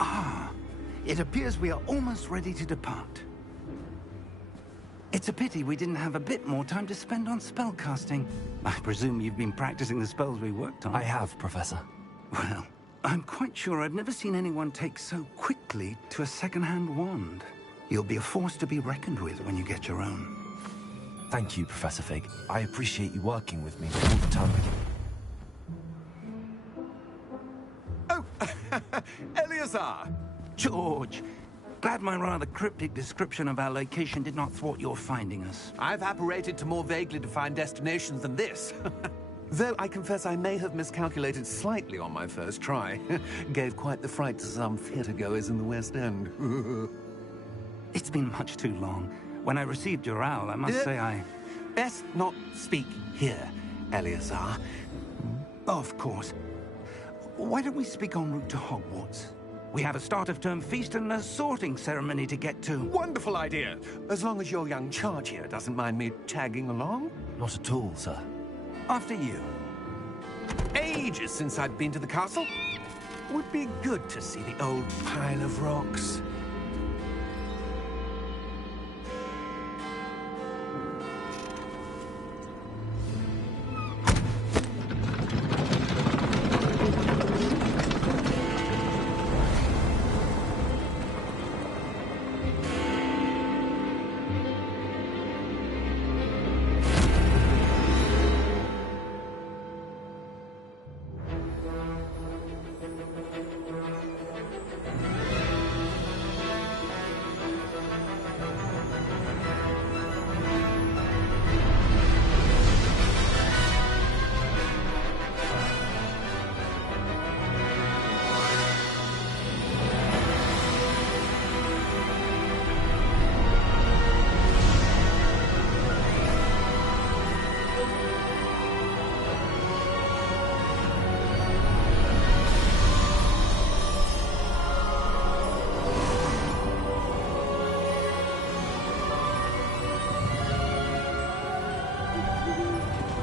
Ah, it appears we are almost ready to depart. It's a pity we didn't have a bit more time to spend on spellcasting. I presume you've been practicing the spells we worked on. I have, Professor. Well, I'm quite sure I've never seen anyone take so quickly to a second-hand wand. You'll be a force to be reckoned with when you get your own. Thank you, Professor Fig. I appreciate you working with me all the time. Oh, Eleazar! George! Glad my rather cryptic description of our location did not thwart your finding us. I've apparated to more vaguely defined destinations than this. Though I confess I may have miscalculated slightly on my first try. Gave quite the fright to some theatre-goers in the West End. It's been much too long. When I received your owl, I must say I... Best not speak here, Eleazar. Of course. Why don't we speak en route to Hogwarts? We have a start-of-term feast and a sorting ceremony to get to. Wonderful idea! As long as your young charge here doesn't mind me tagging along. Not at all, sir. After you. Ages since I'd been to the castle. Would be good to see the old pile of rocks.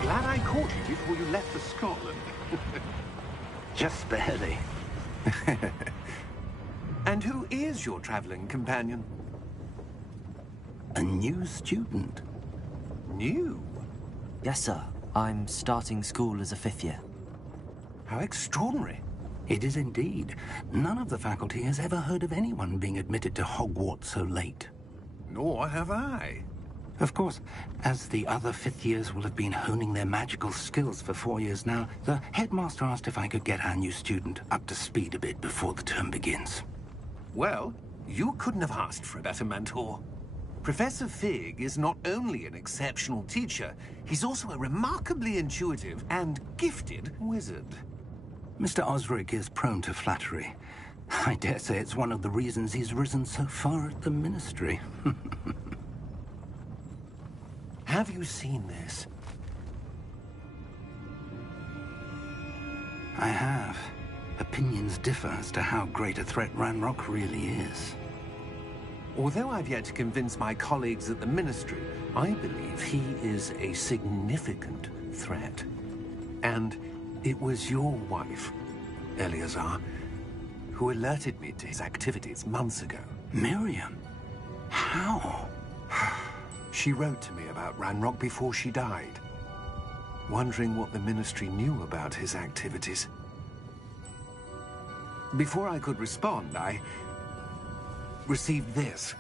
Glad I caught you before you left for Scotland. Just barely. And who is your traveling companion? A new student. New? Yes, sir. I'm starting school as a 5th year. How extraordinary. It is indeed. None of the faculty has ever heard of anyone being admitted to Hogwarts so late. Nor have I. Of course, as the other 5th years will have been honing their magical skills for 4 years now, the headmaster asked if I could get our new student up to speed a bit before the term begins. Well, you couldn't have asked for a better mentor. Professor Fig is not only an exceptional teacher, he's also a remarkably intuitive and gifted wizard. Mr. Osric is prone to flattery. I dare say it's one of the reasons he's risen so far at the Ministry. Have you seen this? I have. Opinions differ as to how great a threat Ranrock really is. Although I've yet to convince my colleagues at the Ministry, I believe he is a significant threat. And it was your wife, Eleazar, who alerted me to his activities months ago. Miriam? How? She wrote to me about Ranrock before she died, wondering what the Ministry knew about his activities. Before I could respond, I received this.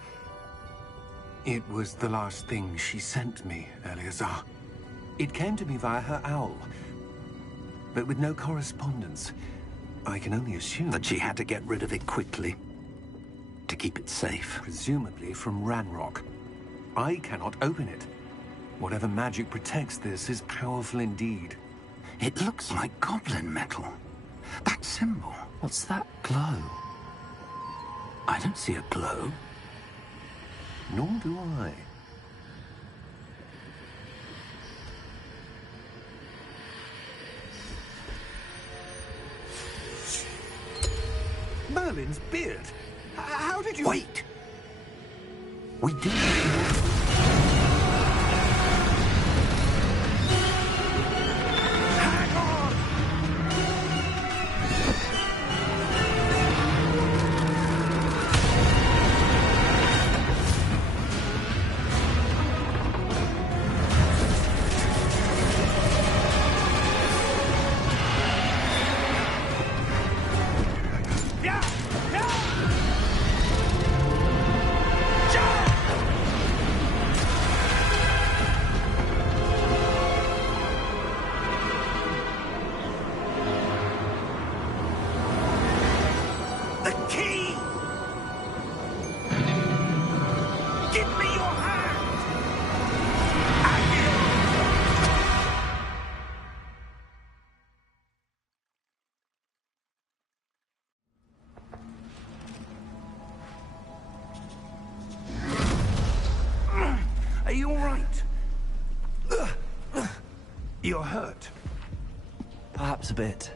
It was the last thing she sent me, Eleazar. It came to me via her owl, but with no correspondence. I can only assume That she had to get rid of it quickly, to keep it safe. presumably from Ranrock. I cannot open it. Whatever magic protects this is powerful indeed. It looks like goblin metal. That symbol. What's that glow? I don't see a glow. Nor do I. Merlin's beard. How did you... Wait! We do. Hang on! The key! Give me your hand! Are you all right? You're hurt. Perhaps a bit.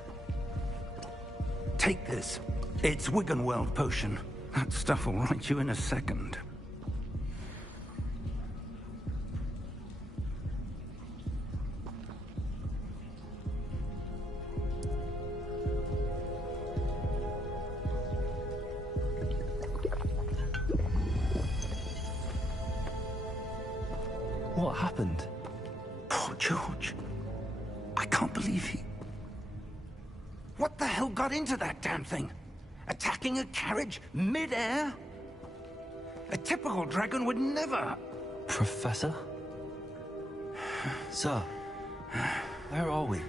Take this. It's Wiggenweld potion. That stuff will right you in a second. What happened? Poor George. I can't believe he... What the hell got into that damn thing? Attacking a carriage mid-air? A typical dragon would never... Professor? Sir, where are we?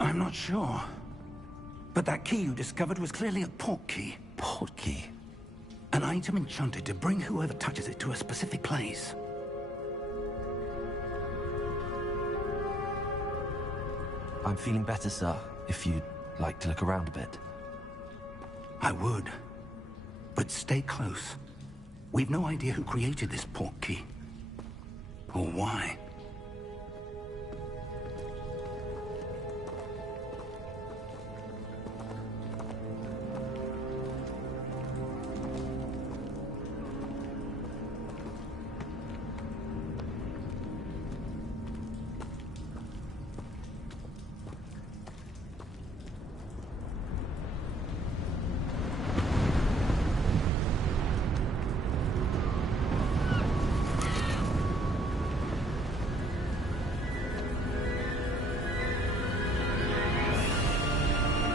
I'm not sure. But that key you discovered was clearly a port key. Port key? An item enchanted to bring whoever touches it to a specific place. I'm feeling better, sir, if you'd like to look around a bit. I would. But stay close. We've no idea who created this port key. Or why.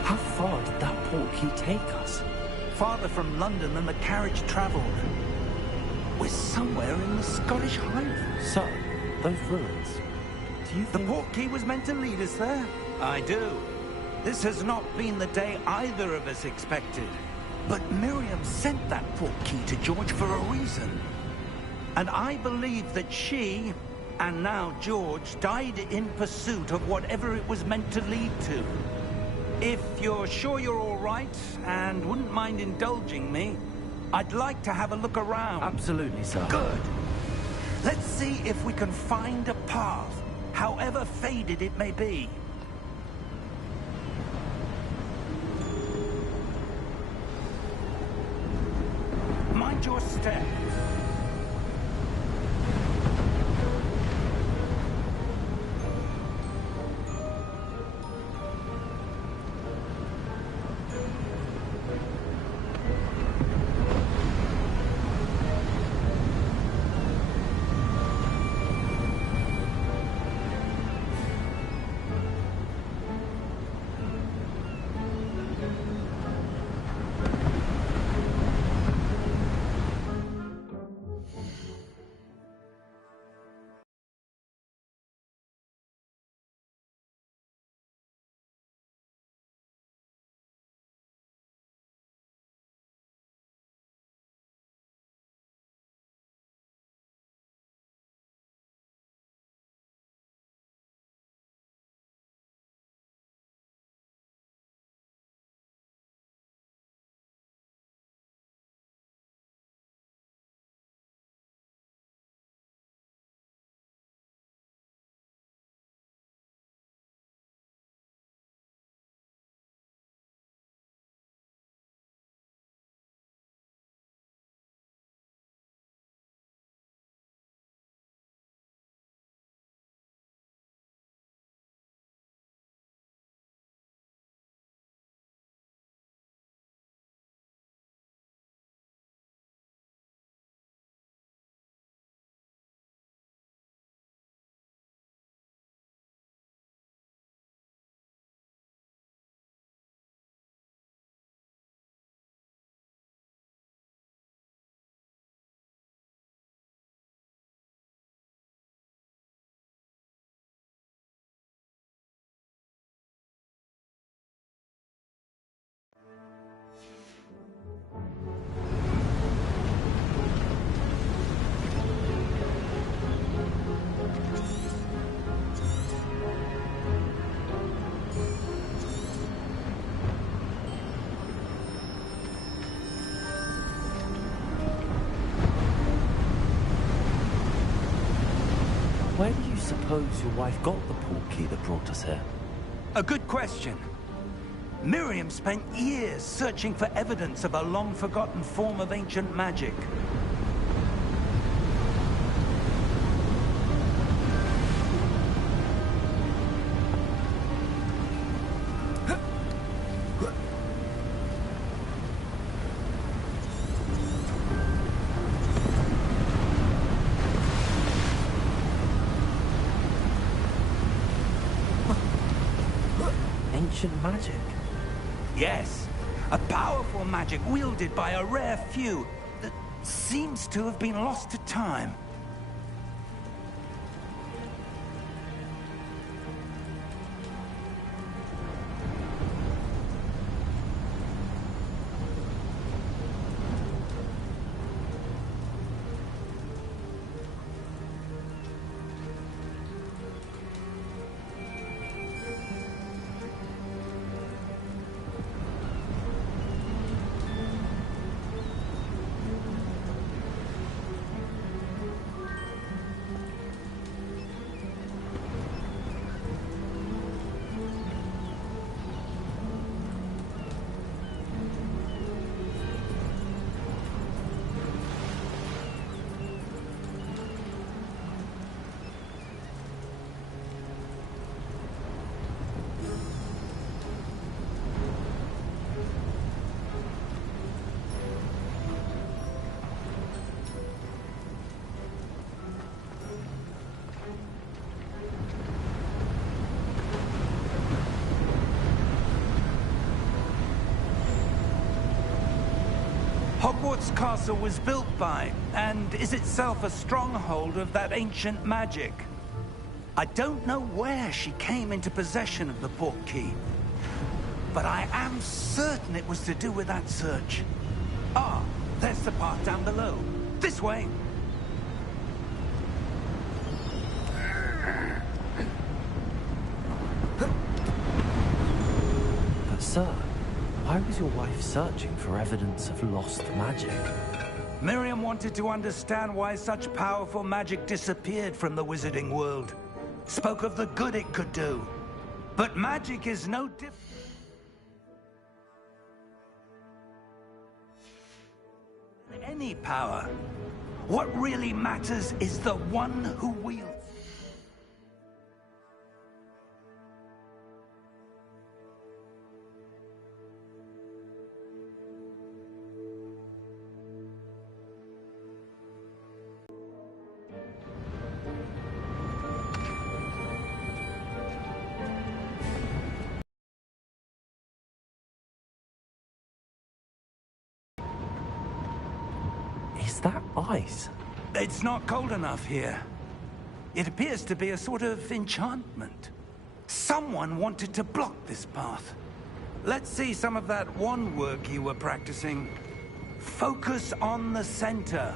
How far did that port key take us? Farther from London than the carriage traveled. We're somewhere in the Scottish Highlands. Sir, those ruins. Do you The think... port key was meant to lead us there? I do. This has not been the day either of us expected. But Miriam sent that port key to George for a reason. And I believe that she, and now George, died in pursuit of whatever it was meant to lead to. If you're sure you're all right, and wouldn't mind indulging me, I'd like to have a look around. Absolutely, sir. Good. Let's see if we can find a path, however faded it may be. Mind your step. suppose your wife got the portkey that brought us here? A good question. Miriam spent years searching for evidence of a long-forgotten form of ancient magic. Ancient magic? Yes, a powerful magic wielded by a rare few that seems to have been lost to time. Hogwarts Castle was built by, and is itself a stronghold of that ancient magic. I don't know where she came into possession of the portkey, but I am certain it was to do with that search. Ah, there's the path down below. This way. But sir, why was your wife searching for evidence of lost magic? Miriam wanted to understand why such powerful magic disappeared from the wizarding world. Spoke of the good it could do. But magic is no different. Any power. What really matters is the one who wields. Is that ice? It's not cold enough here. It appears to be a sort of enchantment. Someone wanted to block this path. Let's see some of that wand work you were practicing. Focus on the center.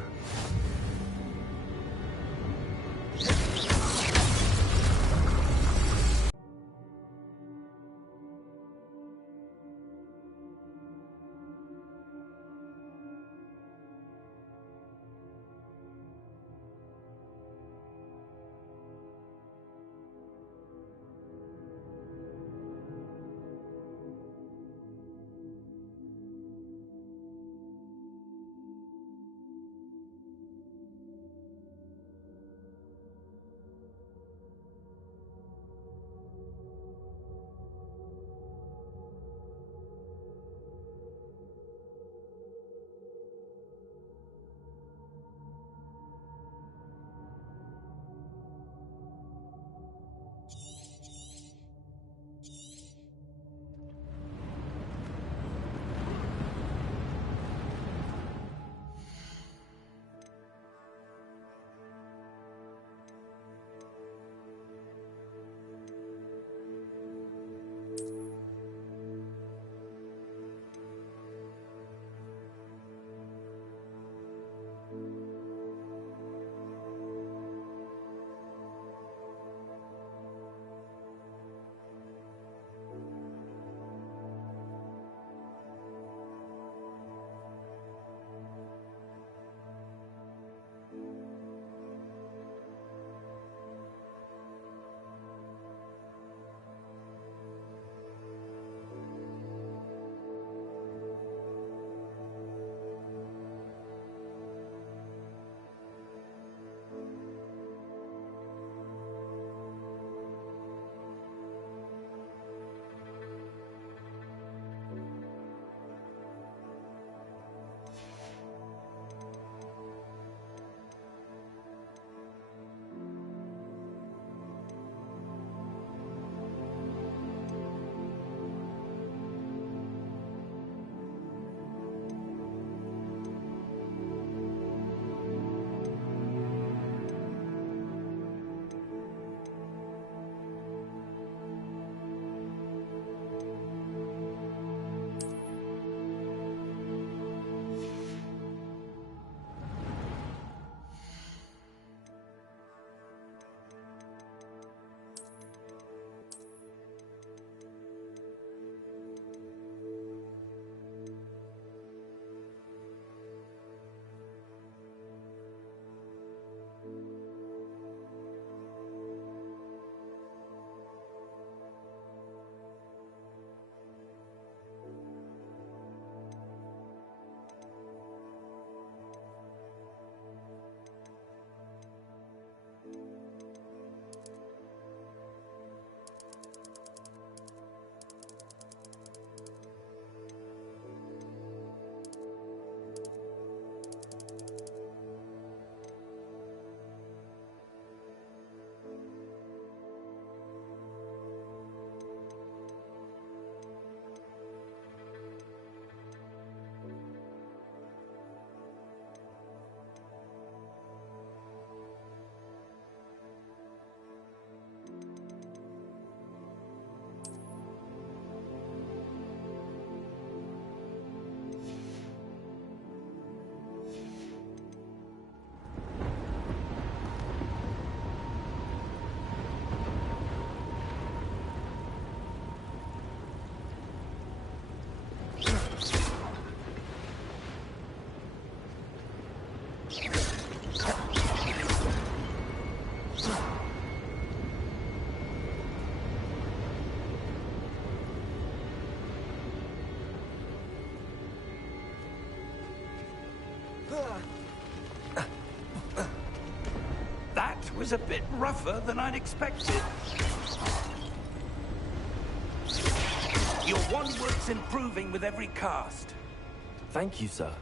That was a bit rougher than I'd expected. Your wand work's improving with every cast. Thank you, sir.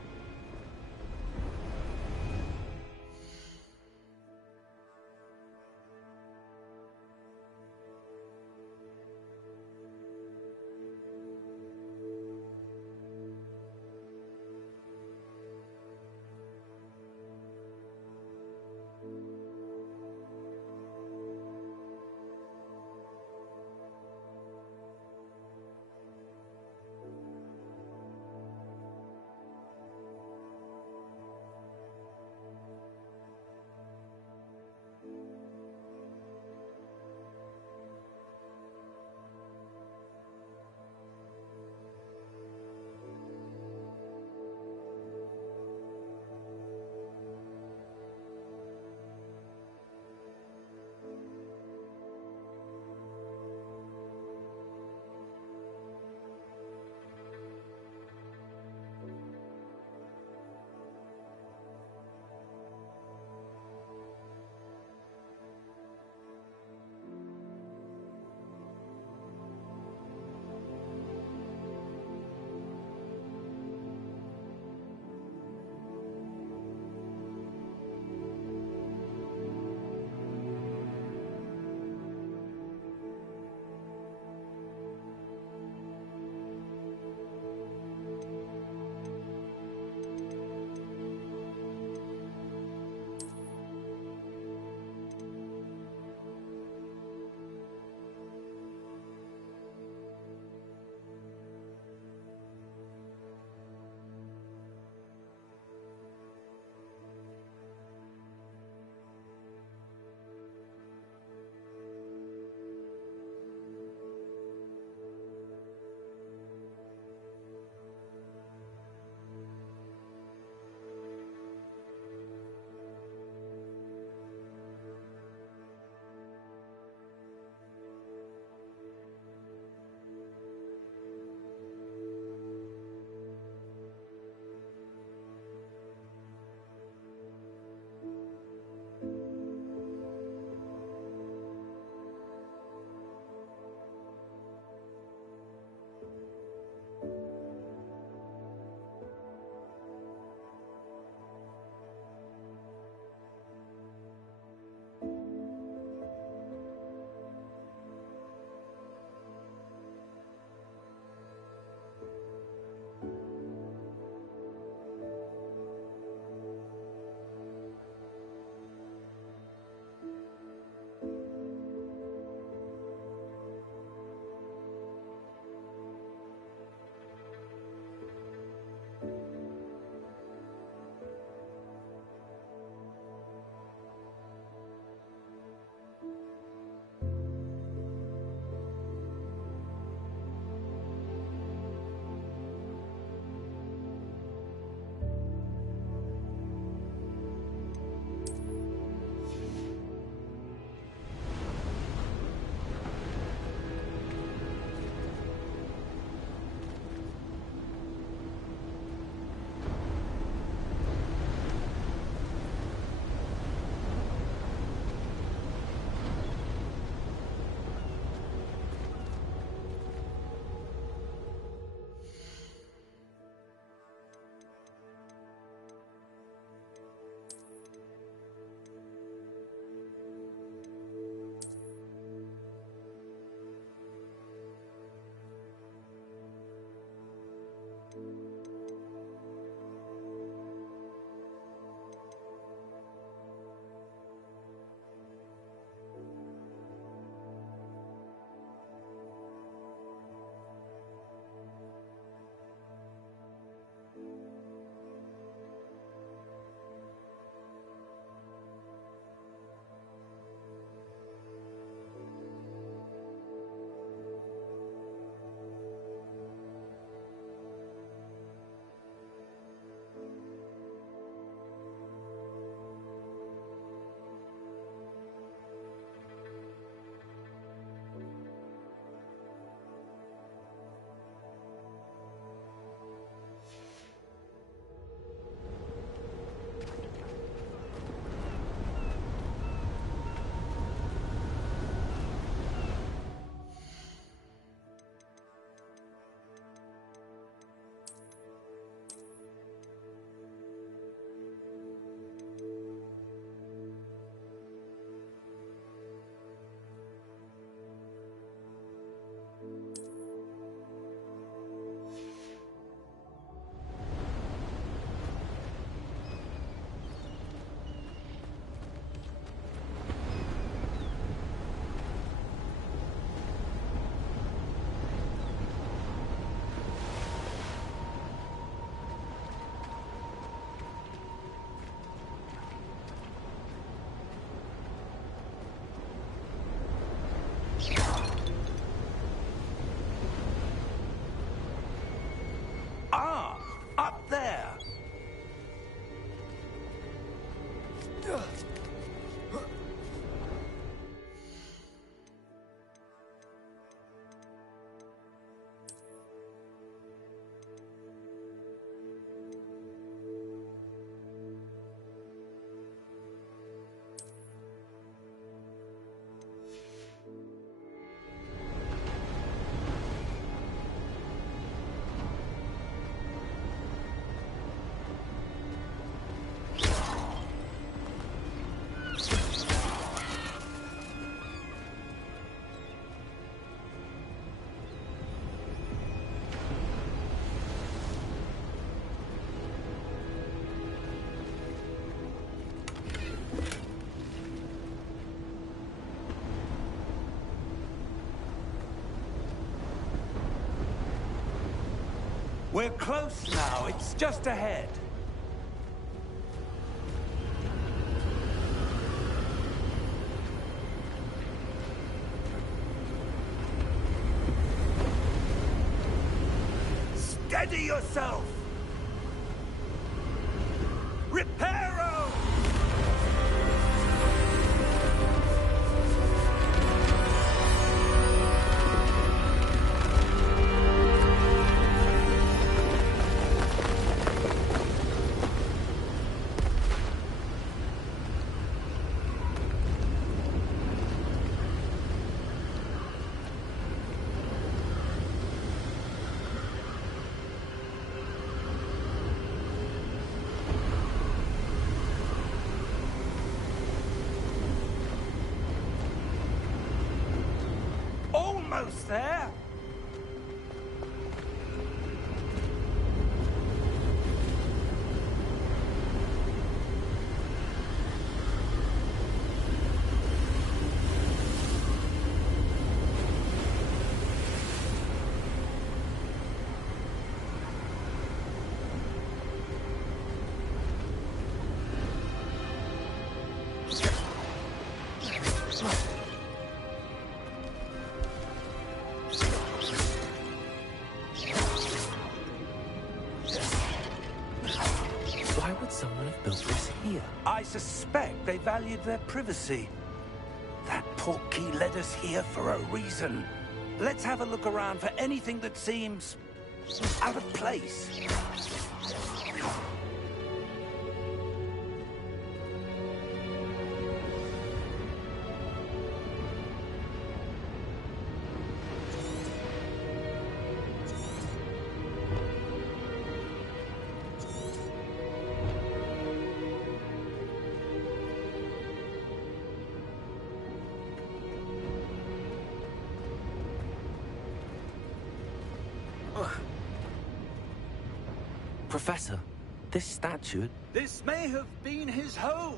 We're close now. It's just ahead. Steady yourself! Reparo! Almost there. Why would someone have built this here? I suspect they valued their privacy. That portkey led us here for a reason. Let's have a look around for anything that seems out of place. Professor, this statue... This may have been his home.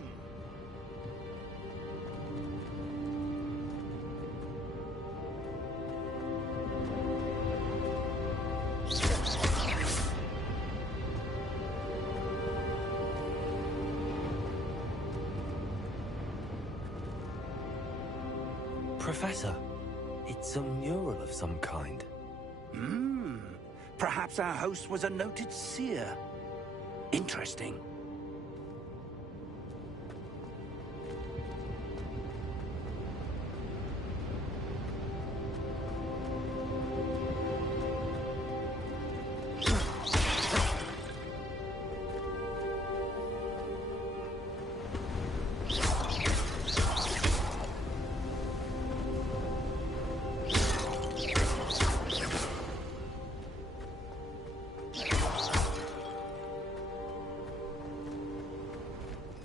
Professor, it's a mural of some kind. Perhaps our host was a noted seer. Interesting.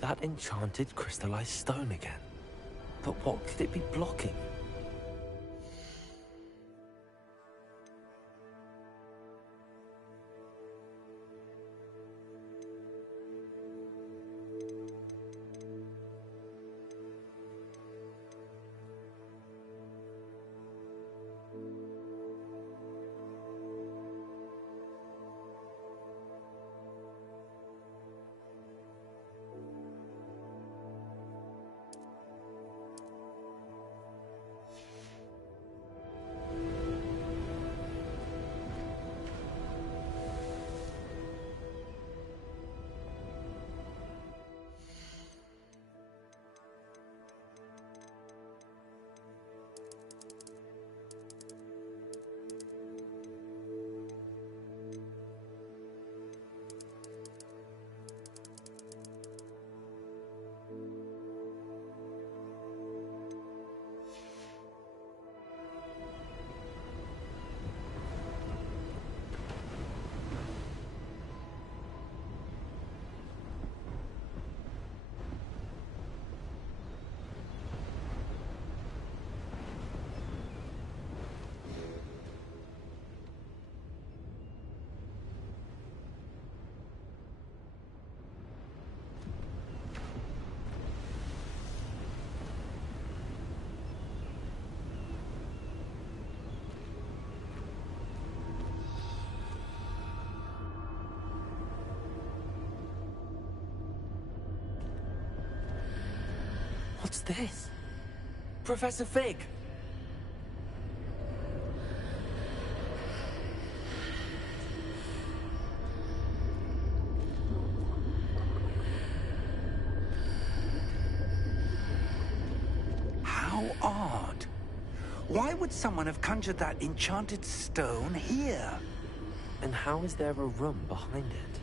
That enchanted crystallized stone again. But what could it be blocking? What's this? Professor Fig! How odd. Why would someone have conjured that enchanted stone here? And how is there a room behind it?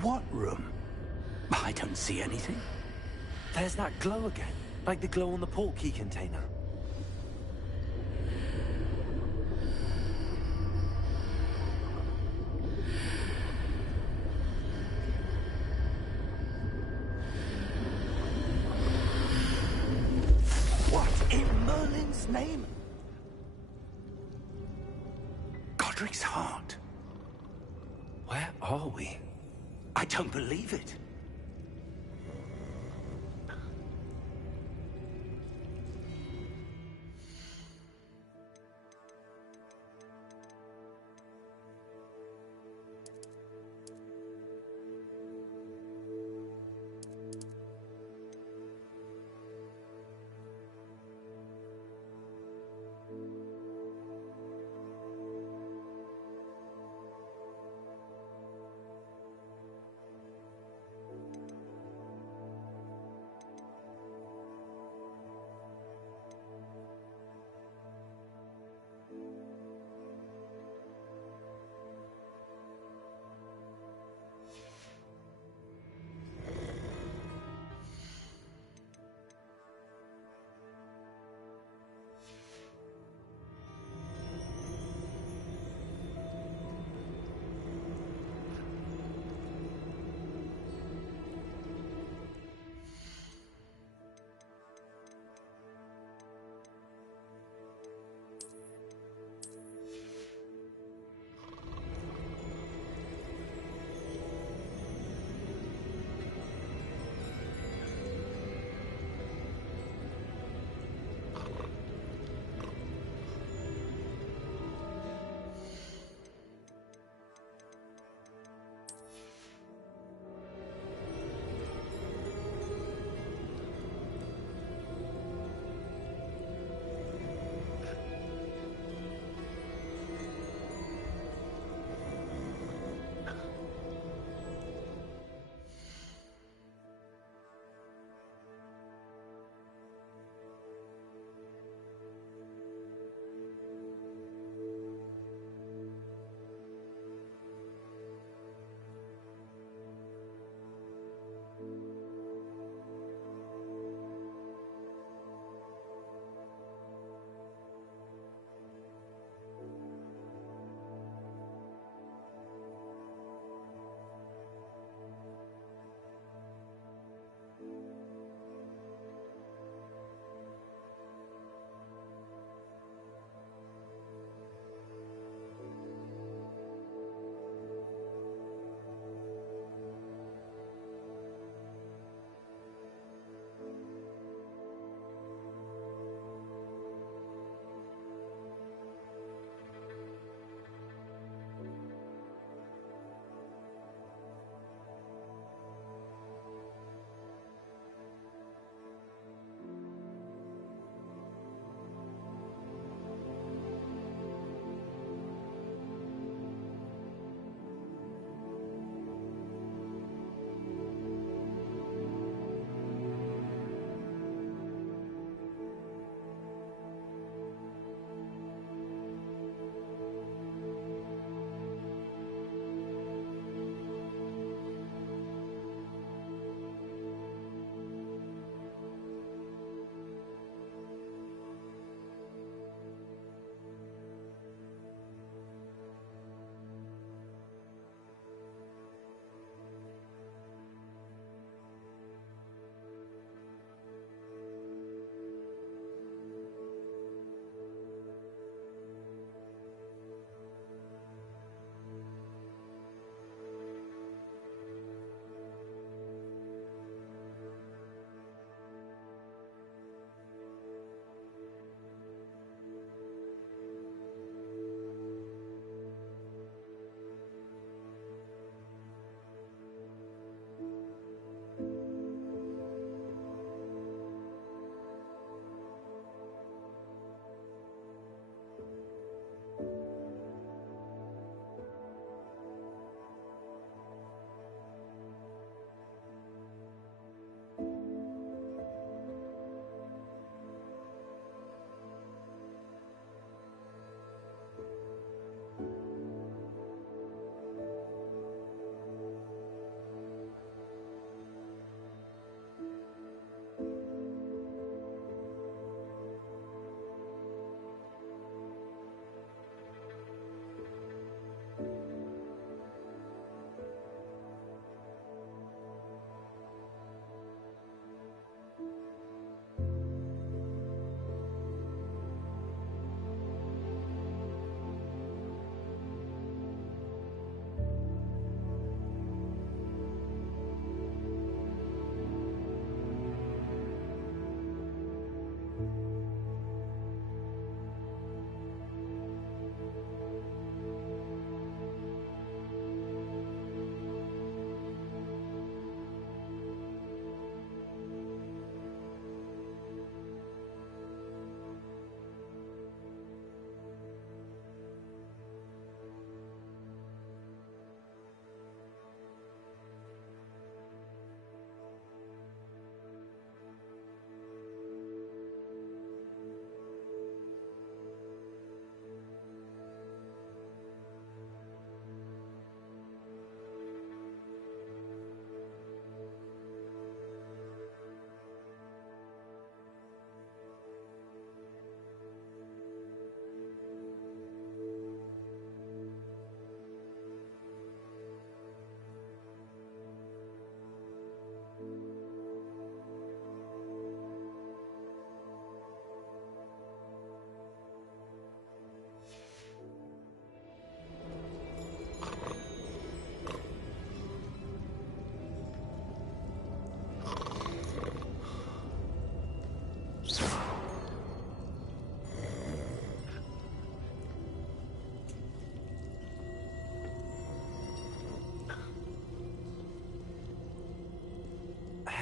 What room? I don't see anything. There's that glow again, like the glow on the portkey container. What in Merlin's name? Godric's heart. Where are we? I don't believe it.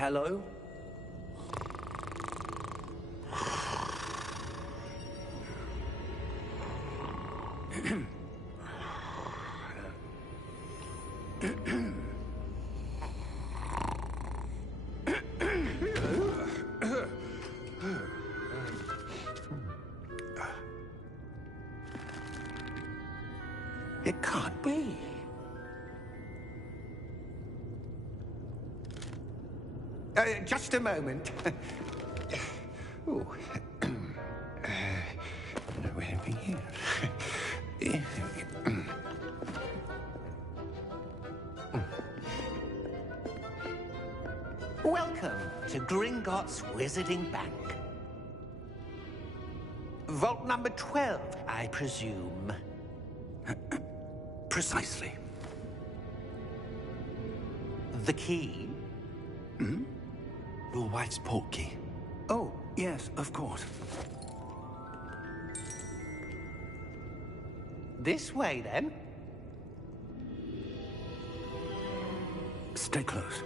Hello? It can't be. Just a moment. Ooh. Where are we here? Welcome to Gringotts Wizarding Bank. Vault number 12, I presume. Precisely. The key? Your wife's portkey. Oh, yes, of course. This way, then. Stay close.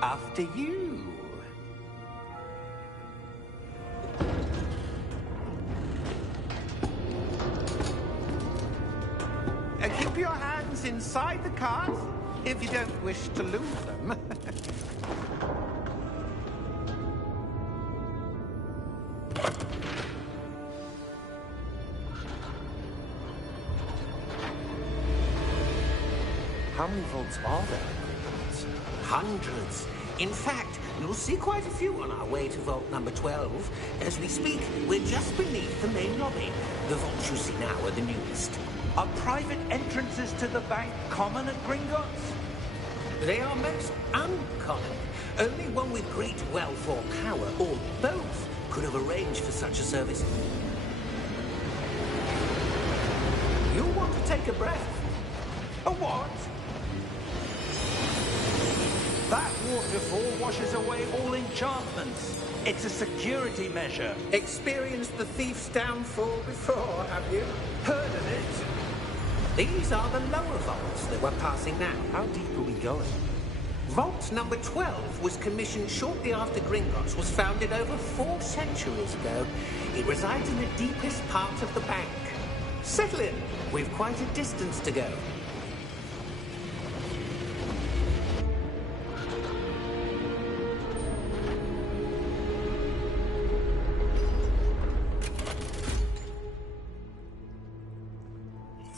After you. Keep your hands inside the cart if you don't wish to lose them. How many vaults are there? Hundreds. In fact, you'll see quite a few on our way to vault number 12. As we speak, we're just beneath the main lobby. The vaults you see now are the newest. Are private entrances to the bank common at Gringotts? They are most uncommon. Only one with great wealth or power, or both, could have arranged for such a service. You want to take a breath? A what? That waterfall washes away all enchantments. It's a security measure. Experienced the thief's downfall before, have you? Heard of it? These are the lower vaults that we're passing now. How deep are we going? Vault number 12 was commissioned shortly after Gringotts was founded over 4 centuries ago. It resides in the deepest part of the bank. Settle in. We've quite a distance to go.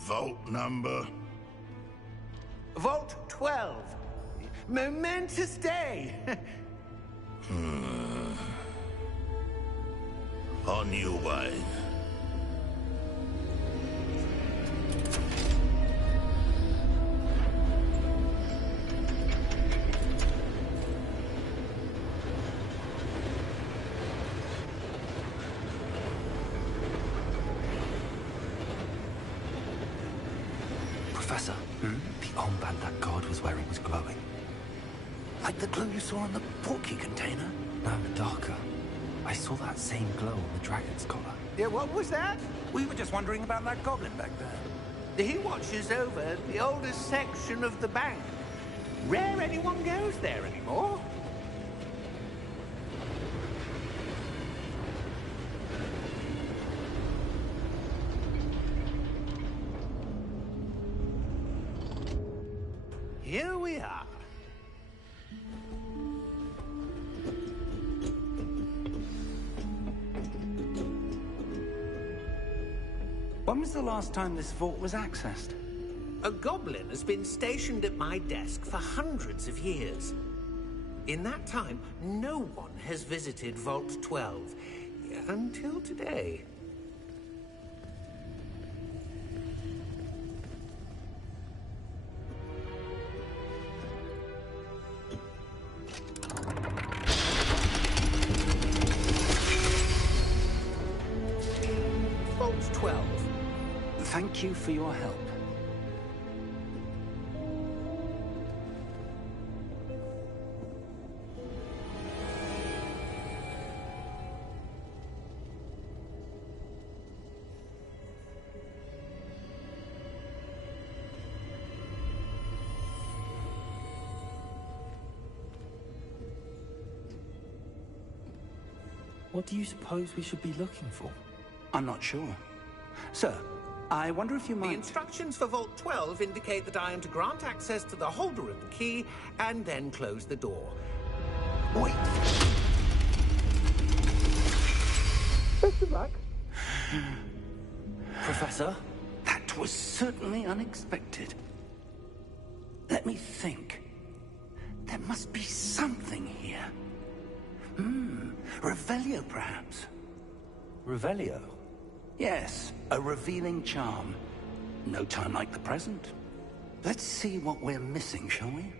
Vault number? Vault 12. Momentous day. On your way. Professor, the armband that guard was wearing was glowing. Like the glow you saw on the portkey container? No, darker. I saw that same glow on the dragon's collar. Yeah, what was that? We were just wondering about that goblin back there. He watches over the oldest section of the bank. Rare anyone goes there anymore. Here we are. When was the last time this vault was accessed? A goblin has been stationed at my desk for hundreds of years. In that time, no one has visited Vault 12 until today. Vault 12. Thank you for your help. What do you suppose we should be looking for? I'm not sure. Sir, I wonder if you The might... instructions for Vault 12 indicate that I am to grant access to the holder of the key and then close the door. Wait! Best of luck. Professor? That was certainly unexpected. Let me think. There must be something here. Revelio, perhaps. Revelio? Yes, a revealing charm. No time like the present. Let's see what we're missing, shall we?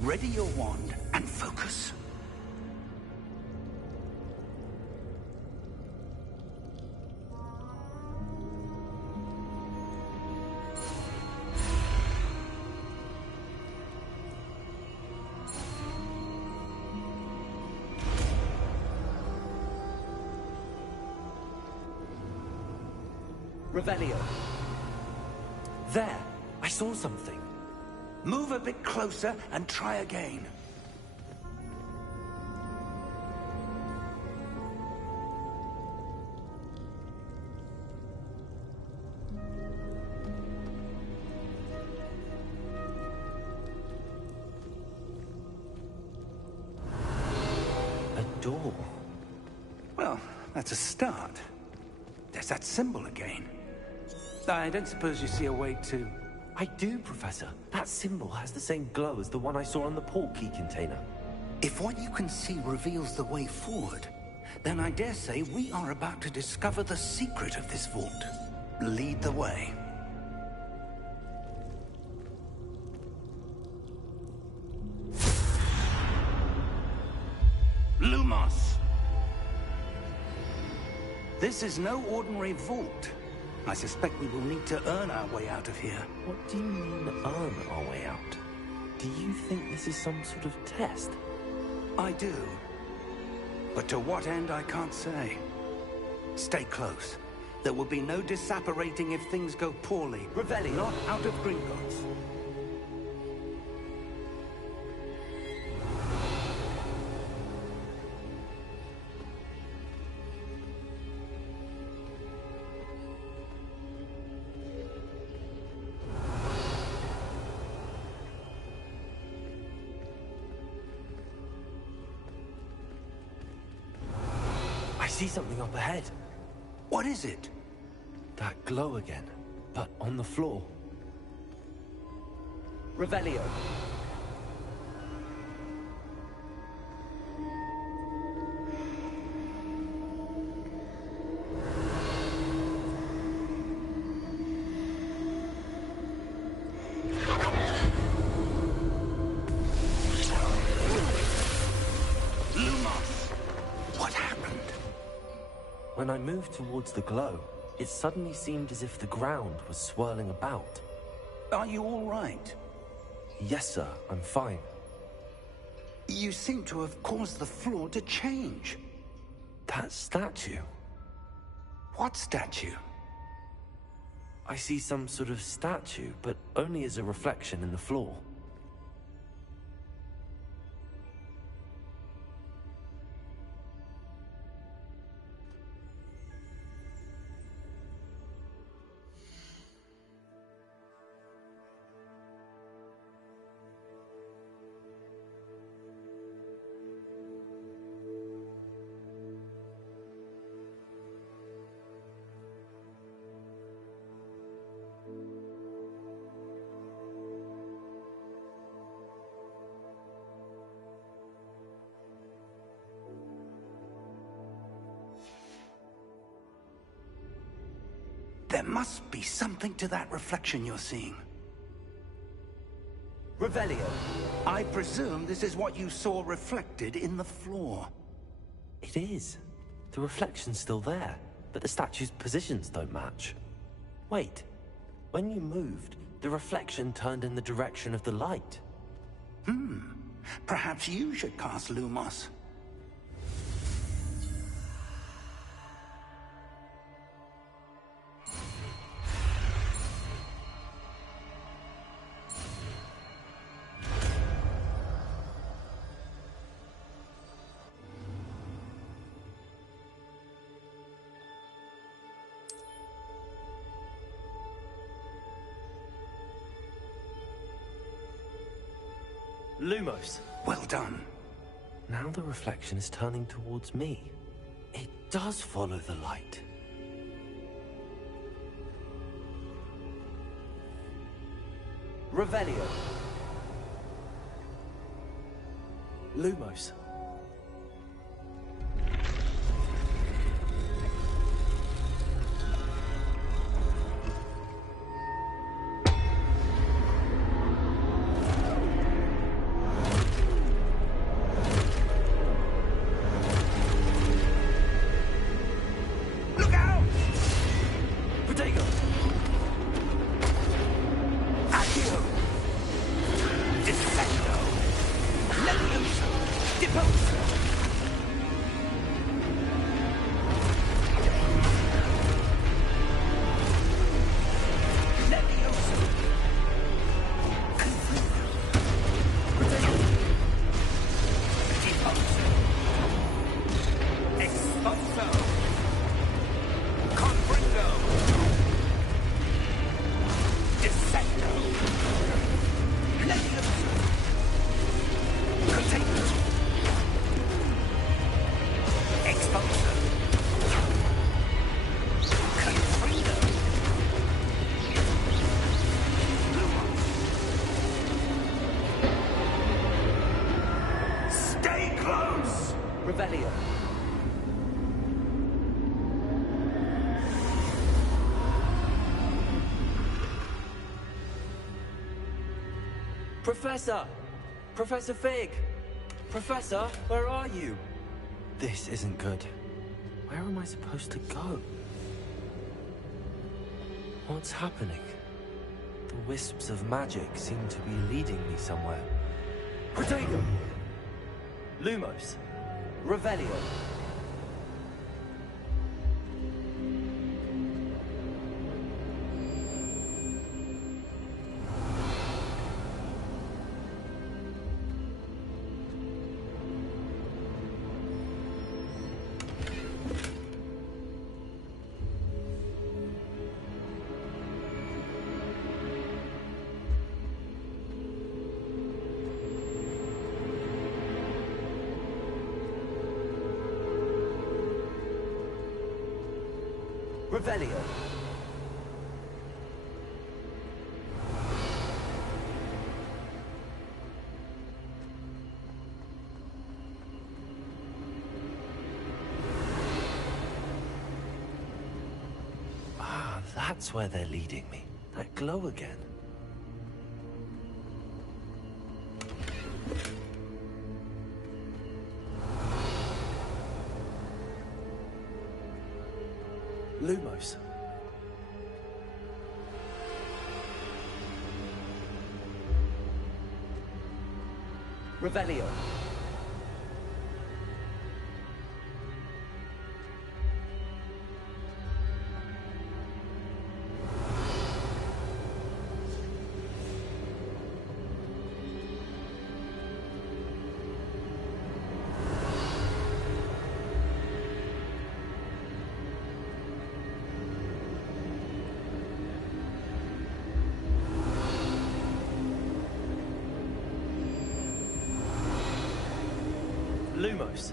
Ready your wand and focus. Revelio. There! I saw something. Move a bit closer and try again. A door. Well, that's a start. There's that symbol again. I don't suppose you see a way to... I do, Professor. That symbol has the same glow as the one I saw on the port key container. If what you can see reveals the way forward, then I dare say we are about to discover the secret of this vault. Lead the way. Lumos! This is no ordinary vault. I suspect we will need to earn our way out of here. What do you mean, earn our way out? Do you think this is some sort of test? I do. But to what end, I can't say. Stay close. There will be no disapparating if things go poorly. Revelli, not out of Gringotts. I see something up ahead. What is it? That glow again, but on the floor. Revelio. When I moved towards the glow, it suddenly seemed as if the ground was swirling about. Are you all right? Yes, sir, I'm fine. You seem to have caused the floor to change. That statue? What statue? I see some sort of statue, but only as a reflection in the floor. There must be something to that reflection you're seeing. Revelio. I presume this is what you saw reflected in the floor. It is. The reflection's still there, but the statue's positions don't match. Wait. When you moved, the reflection turned in the direction of the light. Perhaps you should cast Lumos. Lumos. Well done. Now the reflection is turning towards me. It does follow the light. Revelio. Lumos. Revelio. Professor! Professor Fig! Professor, where are you? This isn't good. Where am I supposed to go? What's happening? The wisps of magic seem to be leading me somewhere. Protego! Lumos. Revelio. Revelio. Ah, that's where they're leading me. That glow again. Lumos. Revelio. Lumos.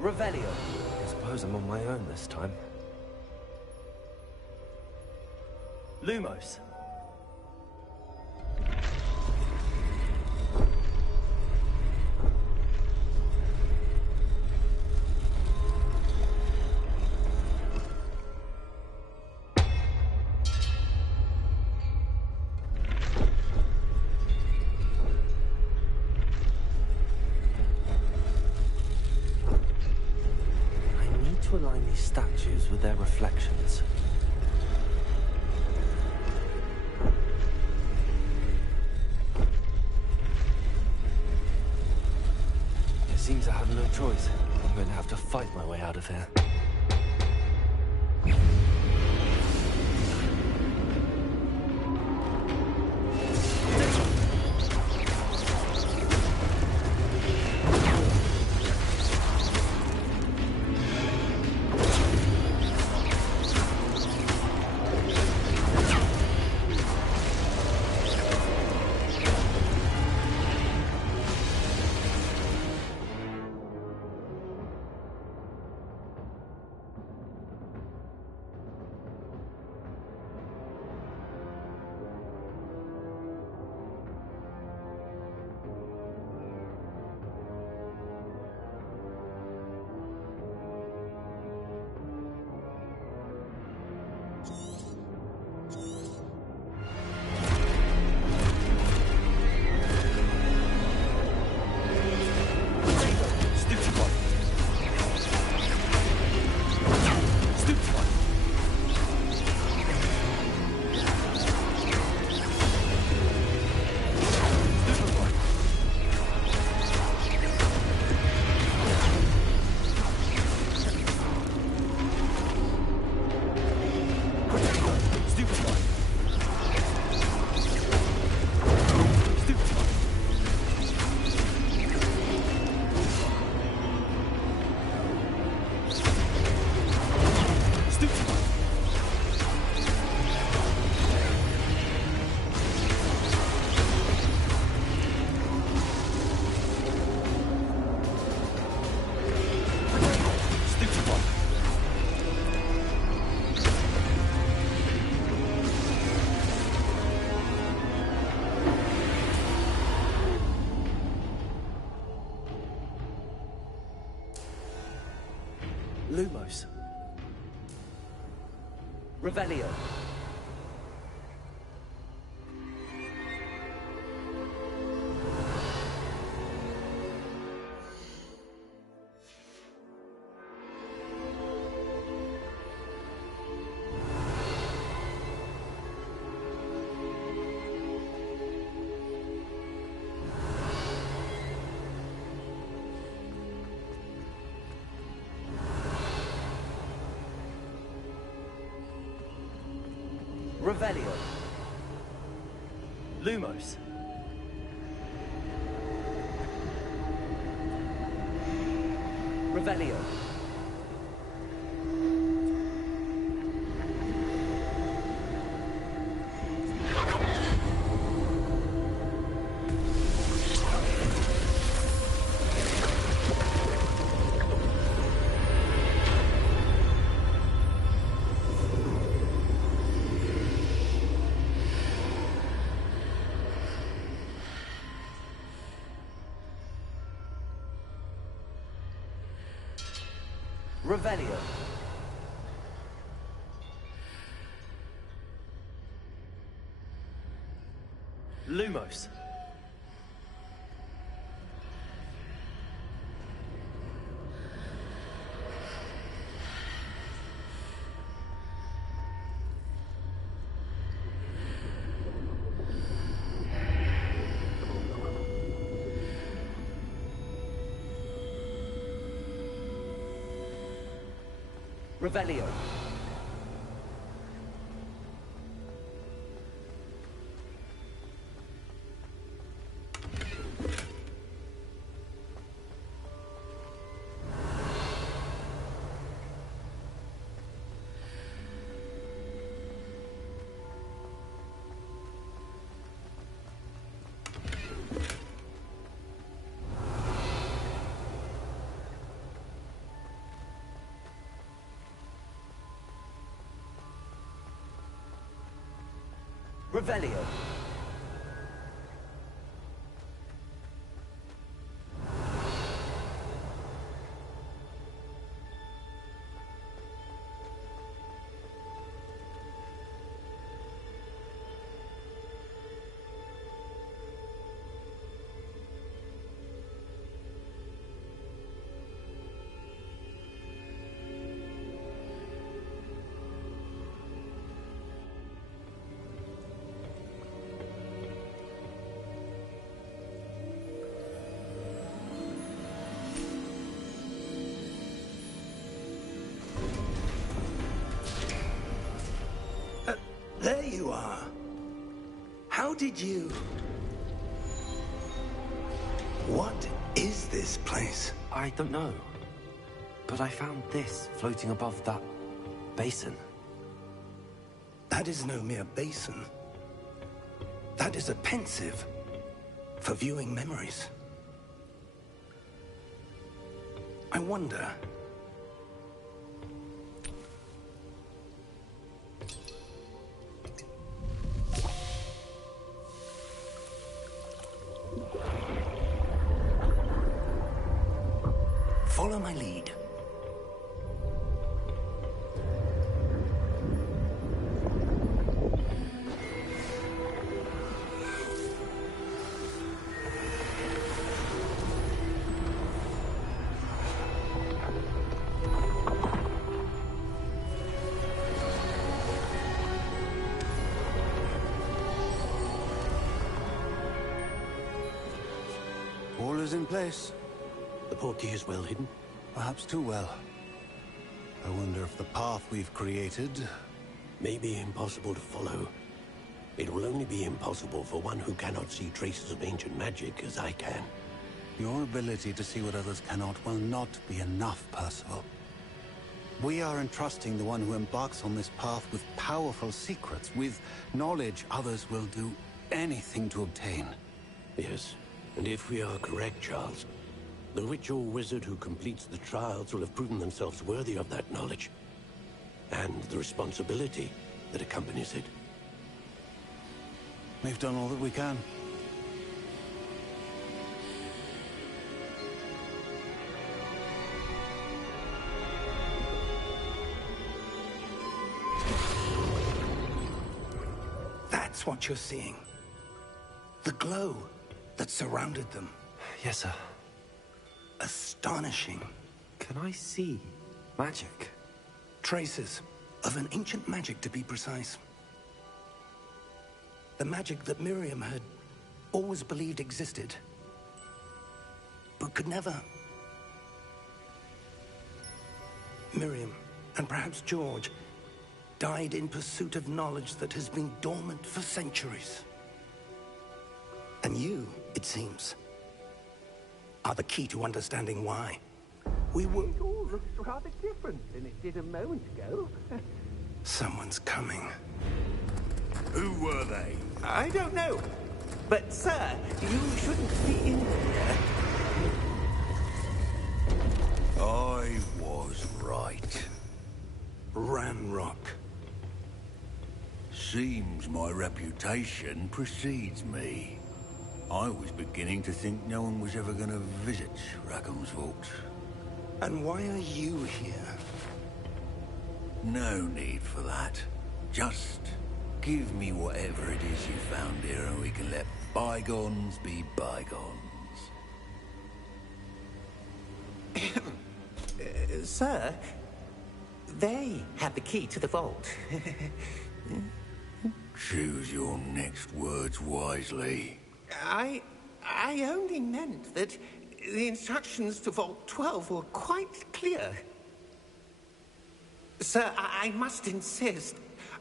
Revelio. I suppose I'm on my own this time. Lumos. Align these statues with their reflections. It seems I have no choice. I'm going to have to fight my way out of here. Lumos. Revelio. Revelio. Lumos. Revelio. Revelio. Lumos. Revelio. Revelio. There you are. How did you... What is this place? I don't know. But I found this floating above that basin. That is no mere basin. That is a pensive for viewing memories. I wonder... Follow my lead. All is in place. The portkey is well hidden. Perhaps too well. I wonder if the path we've created... May be impossible to follow. It will only be impossible for one who cannot see traces of ancient magic as I can. Your ability to see what others cannot will not be enough, Percival. We are entrusting the one who embarks on this path with powerful secrets, with knowledge others will do anything to obtain. Yes, and if we are correct, Charles, the witch or wizard who completes the trials will have proven themselves worthy of that knowledge, and the responsibility that accompanies it. We've done all that we can. That's what you're seeing. The glow that surrounded them. Yes, sir. Astonishing. Can I see magic? Traces of an ancient magic, to be precise. The magic that Miriam had always believed existed, but could never. Miriam, and perhaps George, died in pursuit of knowledge that has been dormant for centuries. And you, it seems, are the key to understanding why. We were... It all looks rather different than it did a moment ago. Someone's coming. Who were they? I don't know. But, sir, you shouldn't be in here. I was right. Ranrock. Seems my reputation precedes me. I was beginning to think no one was ever going to visit Rackham's vault. And why are you here? No need for that. Just give me whatever it is you found here and we can let bygones be bygones. Sir, they have the key to the vault. Choose your next words wisely. I only meant that the instructions to Vault 12 were quite clear. Sir, I must insist.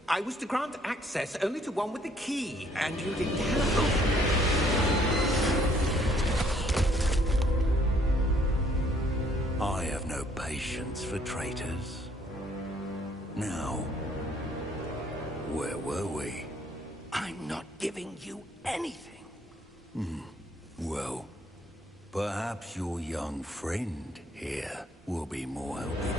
I was to grant access only to one with the key, and you didn't have... I have no patience for traitors. Now, where were we? I'm not giving you anything. Well, perhaps your young friend here will be more helpful.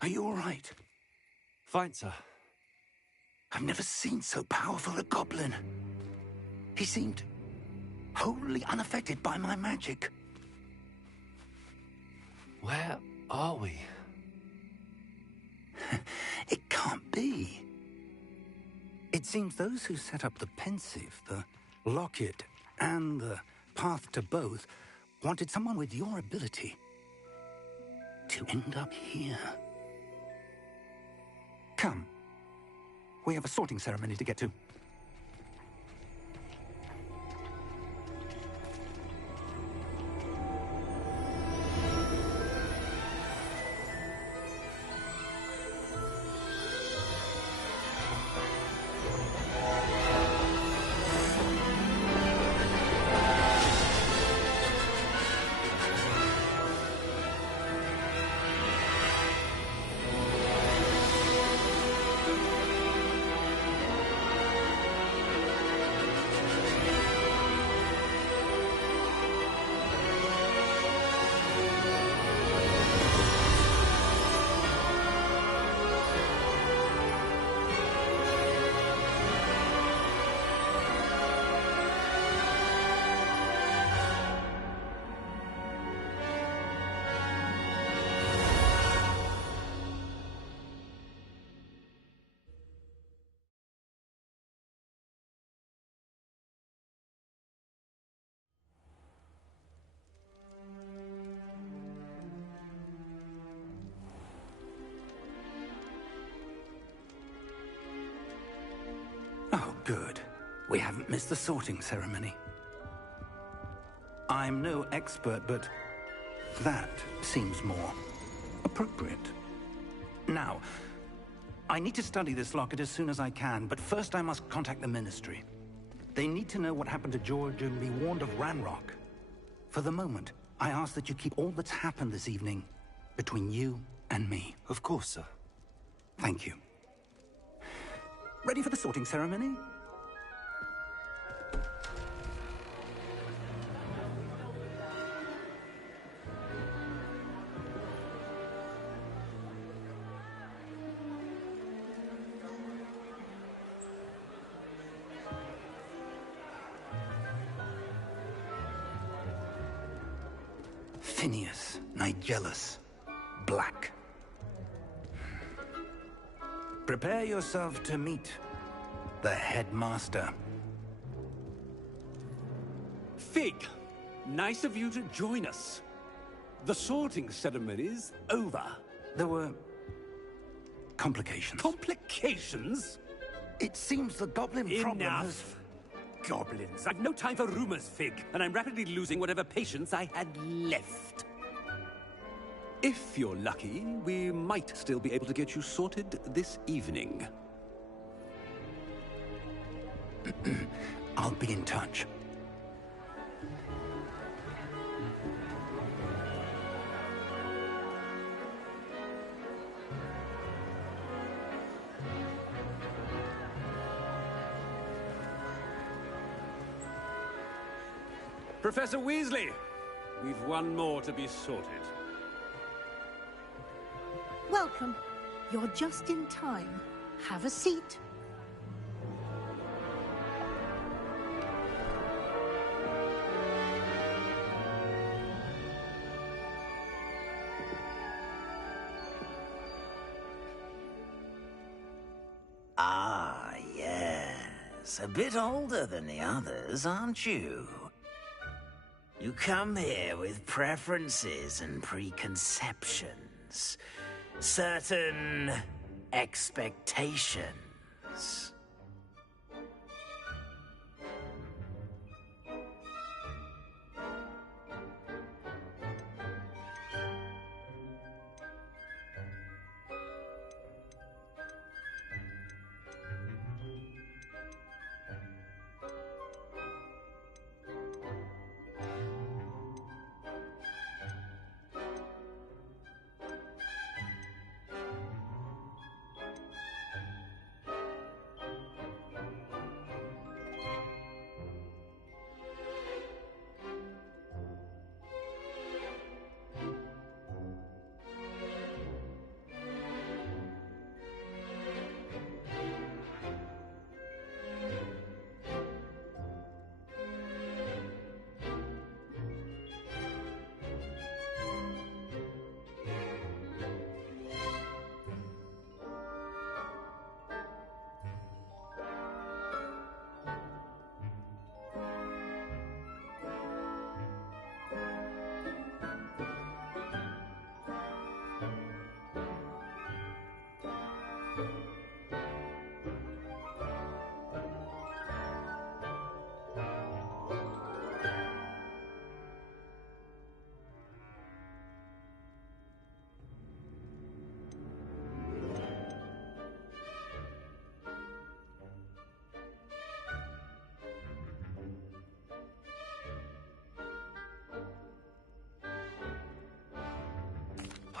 Are you all right? Fine, sir. I've never seen so powerful a goblin. He seemed wholly unaffected by my magic. Where are we? It can't be. It seems those who set up the pensive, the locket, and the path to both wanted someone with your ability to end up here. Come. We have a sorting ceremony to get to. We haven't missed the sorting ceremony. I'm no expert, but that seems more appropriate. Now, I need to study this locket as soon as I can, but first I must contact the Ministry. They need to know what happened to George and be warned of Ranrock. For the moment, I ask that you keep all that's happened this evening between you and me. Of course, sir. Thank you. Ready for the sorting ceremony? Phineas, Nigellus, Black. Prepare yourself to meet the headmaster. Fig, nice of you to join us. The sorting ceremony's over. There were complications. Complications? It seems the goblin problem has... Enough. Goblins. I've no time for rumors, Fig, and I'm rapidly losing whatever patience I had left. If you're lucky, we might still be able to get you sorted this evening. I'll be in touch. Professor Weasley, we've one more to be sorted. Welcome. You're just in time. Have a seat. Ah, yes. A bit older than the others, aren't you? You come here with preferences and preconceptions. Certain expectations.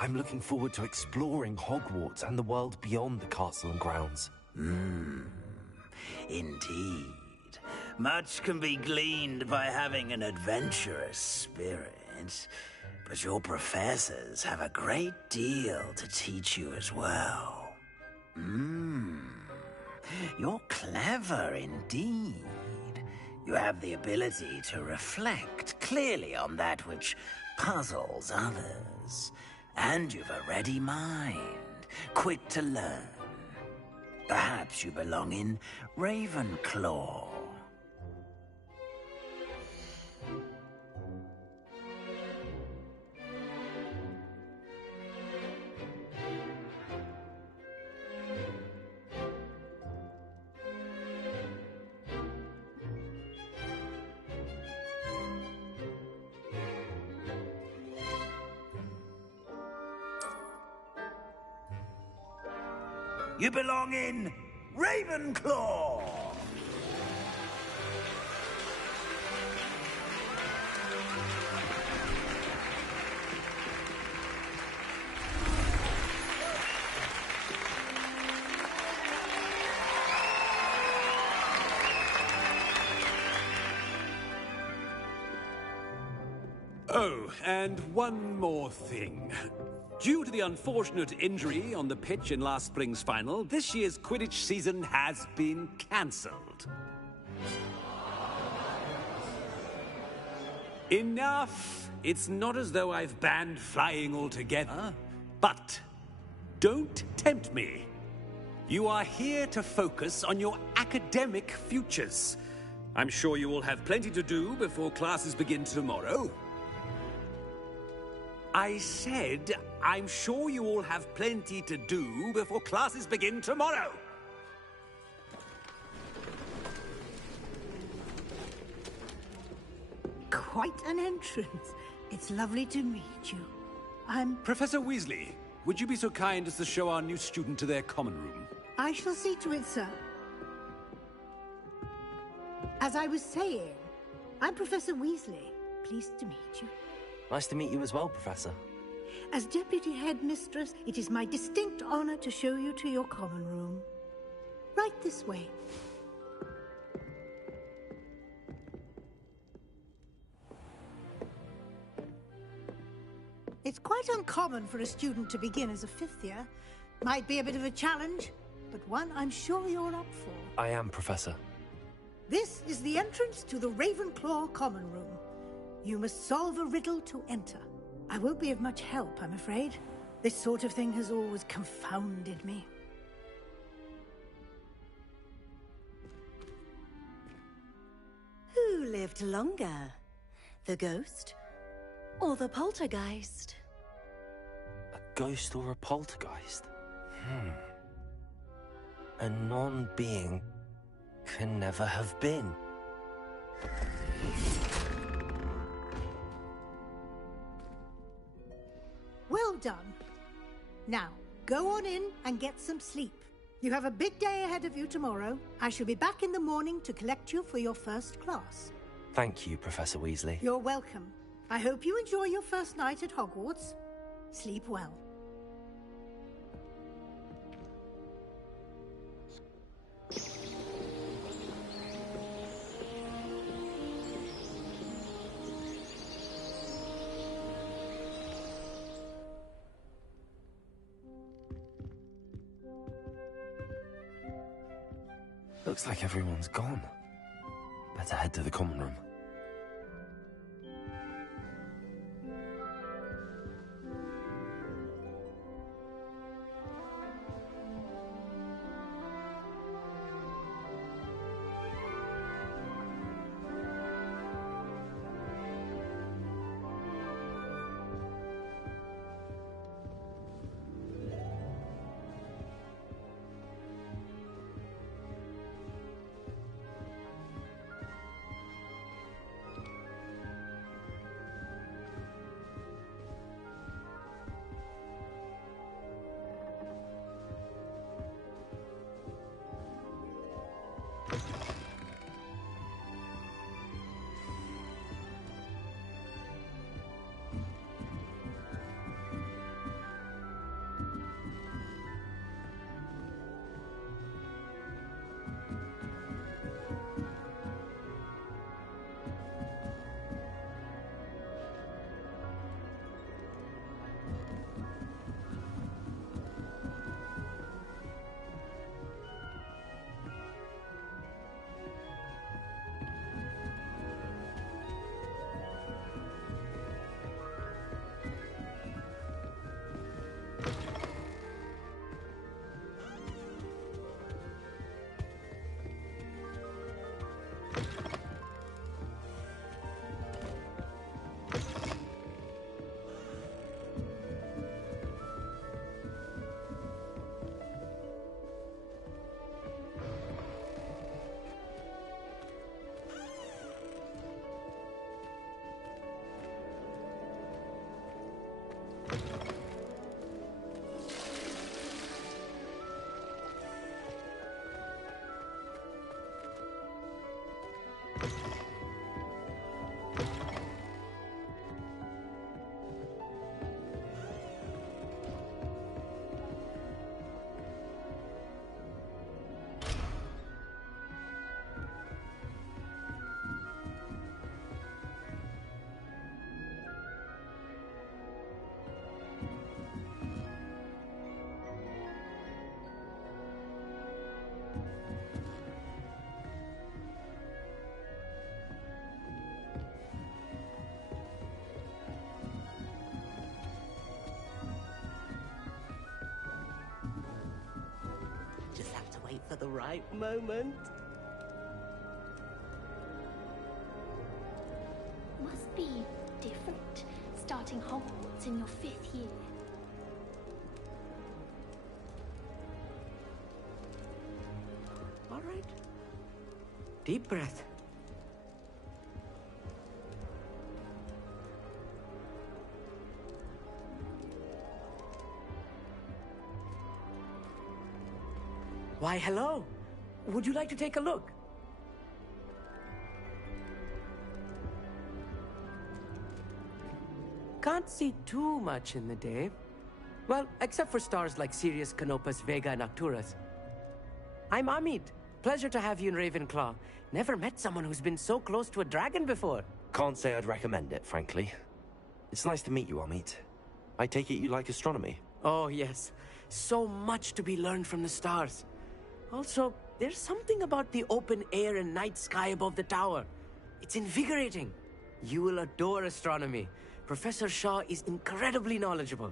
I'm looking forward to exploring Hogwarts and the world beyond the castle and grounds. Indeed. Much can be gleaned by having an adventurous spirit, but your professors have a great deal to teach you as well. You're clever indeed. You have the ability to reflect clearly on that which puzzles others. And you've a ready mind, quick to learn. Perhaps you belong in Ravenclaw. You belong in Ravenclaw! Oh, and one more thing. Due to the unfortunate injury on the pitch in last spring's final, this year's Quidditch season has been cancelled. Enough! It's not as though I've banned flying altogether. But don't tempt me. You are here to focus on your academic futures. I'm sure you will have plenty to do before classes begin tomorrow. I said, I'm sure you all have plenty to do before classes begin tomorrow. Quite an entrance. It's lovely to meet you. I'm... Professor Weasley, would you be so kind as to show our new student to their common room? I shall see to it, sir. As I was saying, I'm Professor Weasley. Pleased to meet you. Nice to meet you as well, Professor. As Deputy Headmistress, it is my distinct honor to show you to your common room. Right this way. It's quite uncommon for a student to begin as a fifth year. Might be a bit of a challenge, but one I'm sure you're up for. I am, Professor. This is the entrance to the Ravenclaw common room. You must solve a riddle to enter. I won't be of much help, I'm afraid. This sort of thing has always confounded me. Who lived longer? The ghost or the poltergeist? A ghost or a poltergeist? A non-being can never have been. Well done. Now, go on in and get some sleep. You have a big day ahead of you tomorrow. I shall be back in the morning to collect you for your first class. Thank you, Professor Weasley. You're welcome. I hope you enjoy your first night at Hogwarts. Sleep well. Looks like everyone's gone. Better head to the common room. for the right moment. Must be different, starting Hogwarts in your 5th year. All right. Deep breath. Why, hello. Would you like to take a look? Can't see too much in the day. Well, except for stars like Sirius, Canopus, Vega, and Arcturus. I'm Amit. Pleasure to have you in Ravenclaw. Never met someone who's been so close to a dragon before. Can't say I'd recommend it, frankly. It's nice to meet you, Amit. I take it you like astronomy? Oh, yes. So much to be learned from the stars. Also, there's something about the open air and night sky above the tower. It's invigorating. You will adore astronomy. Professor Shaw is incredibly knowledgeable.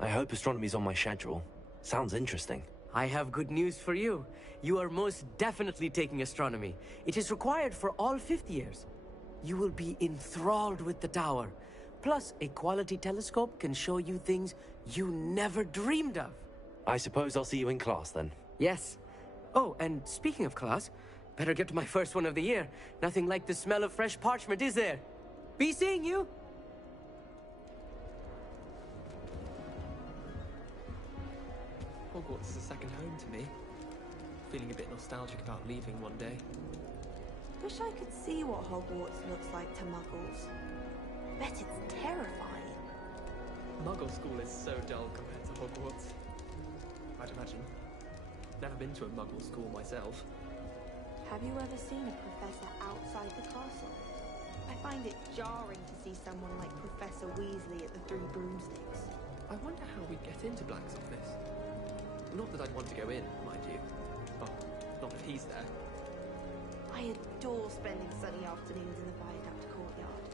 I hope astronomy's on my schedule. Sounds interesting. I have good news for you. You are most definitely taking astronomy. It is required for all 5th years. You will be enthralled with the tower. Plus, a quality telescope can show you things you never dreamed of. I suppose I'll see you in class then. Yes. Oh, and speaking of class, better get to my first one of the year. Nothing like the smell of fresh parchment, is there? Be seeing you! Hogwarts is a second home to me. Feeling a bit nostalgic about leaving one day. Wish I could see what Hogwarts looks like to Muggles. Bet it's terrifying. Muggle school is so dull compared to Hogwarts. I'd imagine. Never been to a Muggle school myself. Have you ever seen a professor outside the castle? I find it jarring to see someone like Professor Weasley at the Three Broomsticks. I wonder how we'd get into Black's office. Not that I'd want to go in, mind you. Oh, not if he's there. I adore spending sunny afternoons in the Viaduct courtyard.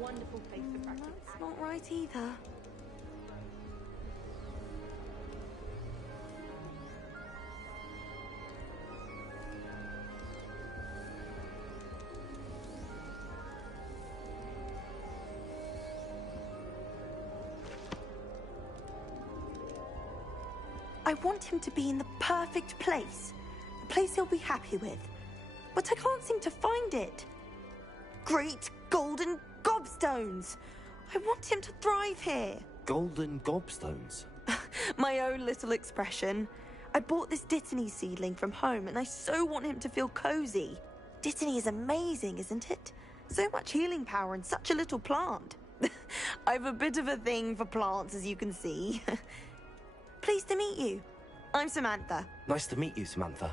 Wonderful place for practice. That's not right either. I want him to be in the perfect place. A place he'll be happy with. But I can't seem to find it. Great golden gobstones! I want him to thrive here. Golden gobstones? My own little expression. I bought this Dittany seedling from home and I so want him to feel cozy. Dittany is amazing, isn't it? So much healing power in such a little plant. I've a bit of a thing for plants, as you can see. Pleased to meet you. I'm Samantha. Nice to meet you, Samantha.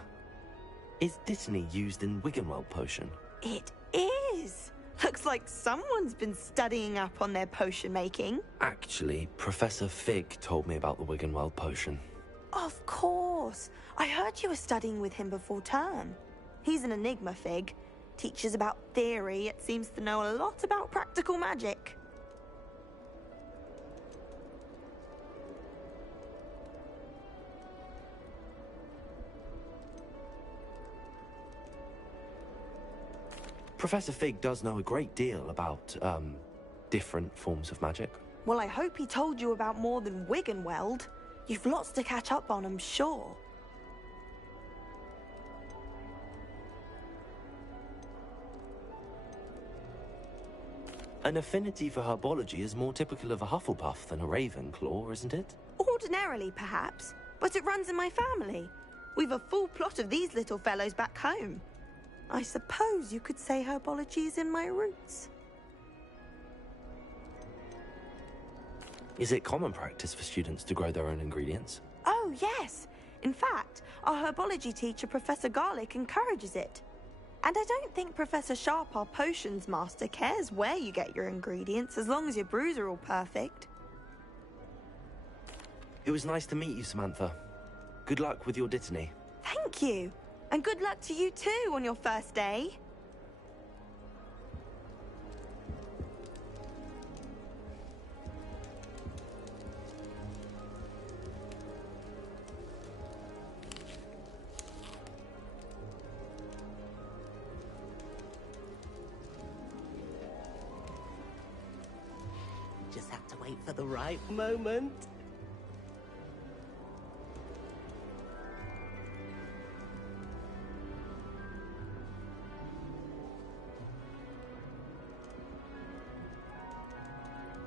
Is Dittany used in Wiggenweld potion? It is. Looks like someone's been studying up on their potion making. Actually, Professor Fig told me about the Wiggenweld potion. Of course. I heard you were studying with him before term. He's an enigma, Fig. Teaches about theory, yet seems to know a lot about practical magic. Professor Fig does know a great deal about, different forms of magic. Well, I hope he told you about more than Wiggenweld. You've lots to catch up on, I'm sure. An affinity for herbology is more typical of a Hufflepuff than a Ravenclaw, isn't it? Ordinarily, perhaps. But it runs in my family. We've a full plot of these little fellows back home. I suppose you could say herbology is in my roots. Is it common practice for students to grow their own ingredients? Oh, yes. In fact, our herbology teacher, Professor Garlick, encourages it. And I don't think Professor Sharp, our potions master, cares where you get your ingredients, as long as your brews are all perfect. It was nice to meet you, Samantha. Good luck with your Dittany. Thank you. And good luck to you too on your first day. Just have to wait for the right moment.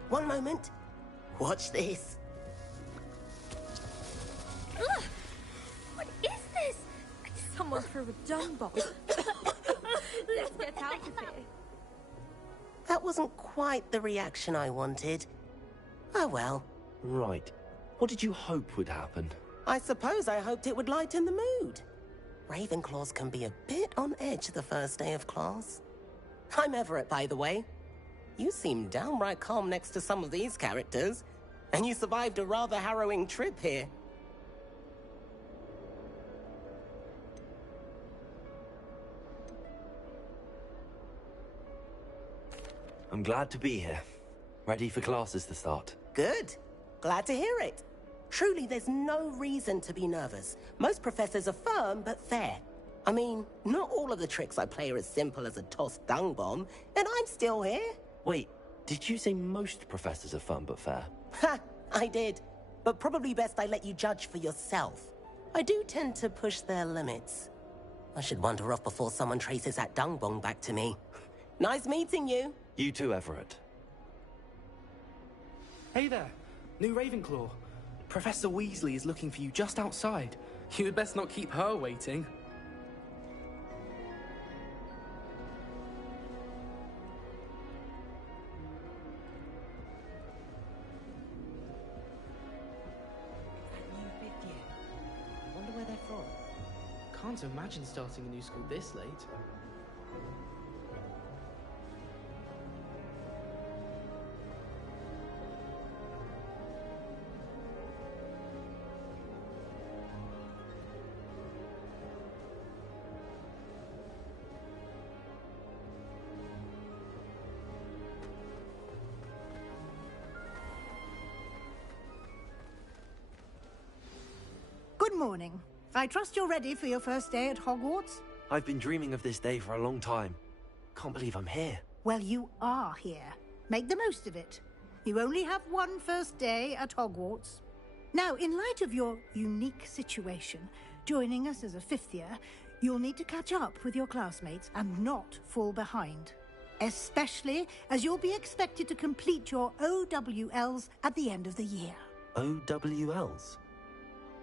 One moment. Watch this. Ugh! What is this? Someone threw a dung bomb. Let's get out of here. That wasn't quite the reaction I wanted. Oh well. Right. What did you hope would happen? I suppose I hoped it would lighten the mood. Ravenclaws can be a bit on edge the first day of class. I'm Everett, by the way. You seem downright calm next to some of these characters, and you survived a rather harrowing trip here. I'm glad to be here. Ready for classes to start. Good. Glad to hear it. Truly, there's no reason to be nervous. Most professors are firm but fair. I mean, not all of the tricks I play are as simple as a tossed dung bomb, and I'm still here. Wait, did you say most professors are fun but fair? Ha! I did. But probably best I let you judge for yourself. I do tend to push their limits. I should wander off before someone traces that dung bomb back to me. Nice meeting you. You too, Everett. Hey there, new Ravenclaw. Professor Weasley is looking for you just outside. You had best not keep her waiting. Wonder where they're from. Can't imagine starting a new school this late. Good morning. I trust you're ready for your first day at Hogwarts? I've been dreaming of this day for a long time. Can't believe I'm here. Well, you are here. Make the most of it. You only have one first day at Hogwarts. Now, in light of your unique situation, joining us as a fifth year, you'll need to catch up with your classmates and not fall behind. Especially as you'll be expected to complete your OWLs at the end of the year. OWLs?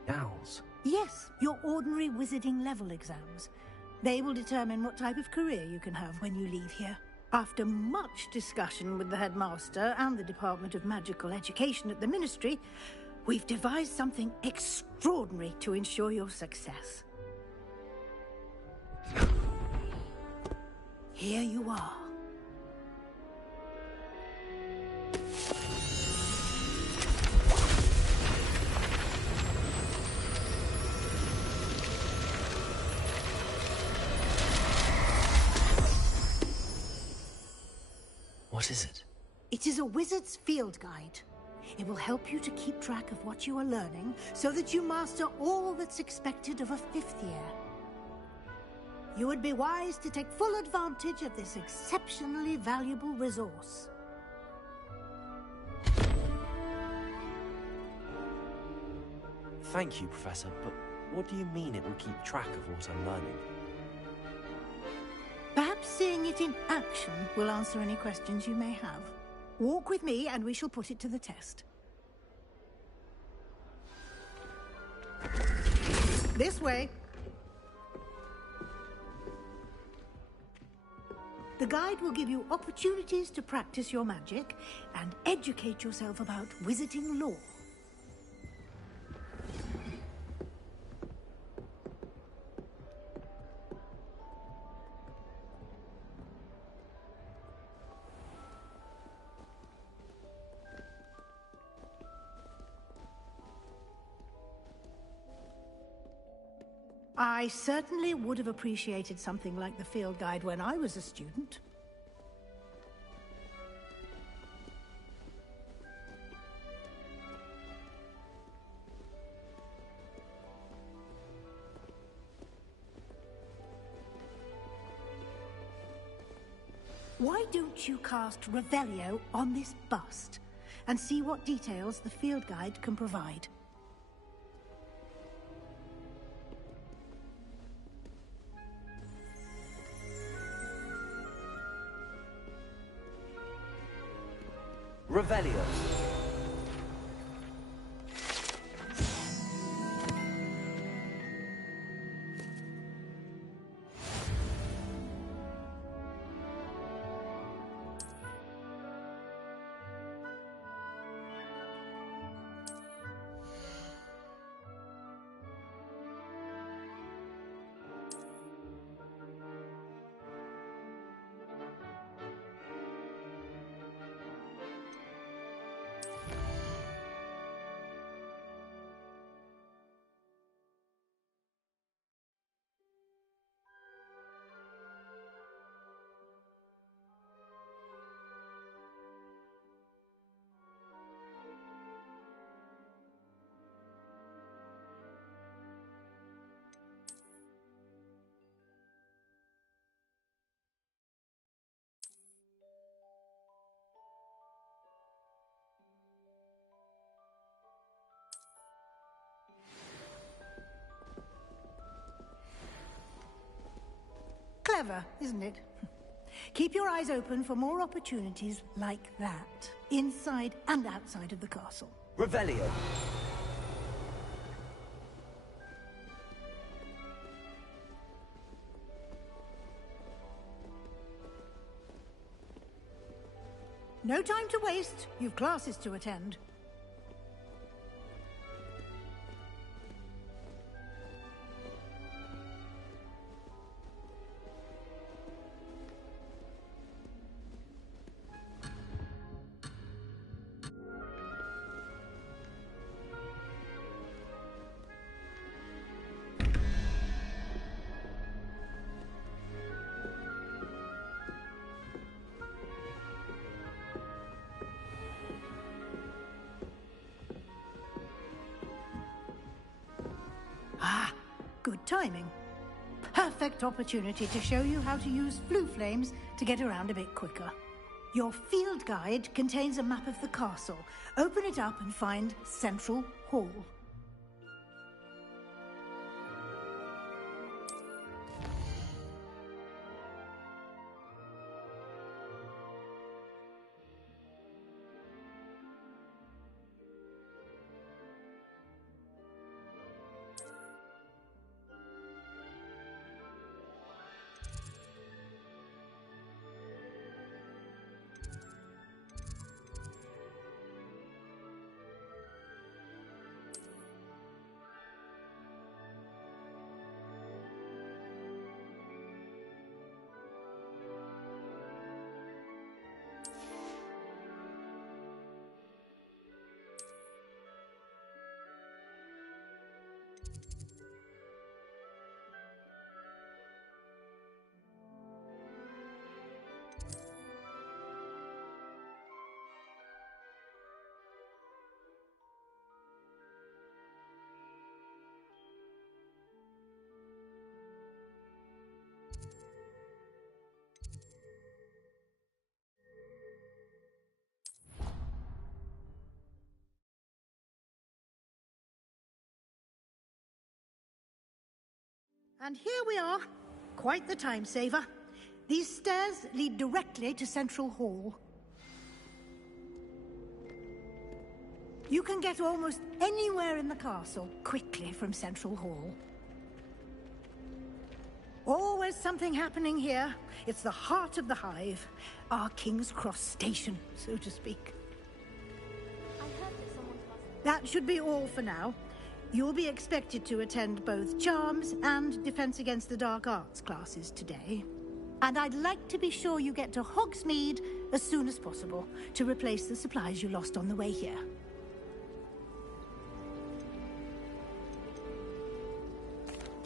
Owls? Yes, your ordinary wizarding level exams. They will determine what type of career you can have when you leave here. After much discussion with the headmaster and the Department of Magical Education at the Ministry, we've devised something extraordinary to ensure your success. Here you are. What is it? It is a wizard's field guide. It will help you to keep track of what you are learning so that you master all that's expected of a fifth year. You would be wise to take full advantage of this exceptionally valuable resource. Thank you, Professor, but what do you mean it will keep track of what I'm learning? Perhaps seeing it in action will answer any questions you may have. Walk with me and we shall put it to the test. This way. The guide will give you opportunities to practice your magic and educate yourself about wizarding lore. I certainly would have appreciated something like the field guide when I was a student. Why don't you cast Revelio on this bust and see what details the field guide can provide? Revelio. Clever, isn't it? Keep your eyes open for more opportunities like that, inside and outside of the castle. Revelio. No time to waste. You've classes to attend. Ah, good timing. Perfect opportunity to show you how to use flue flames to get around a bit quicker. Your field guide contains a map of the castle. Open it up and find Central Hall. And here we are. Quite the time saver. These stairs lead directly to Central Hall. You can get almost anywhere in the castle quickly from Central Hall. Always something happening here. It's the heart of the hive. Our King's Cross station, so to speak. That should be all for now. You'll be expected to attend both Charms and Defense Against the Dark Arts classes today. And I'd like to be sure you get to Hogsmeade as soon as possible to replace the supplies you lost on the way here.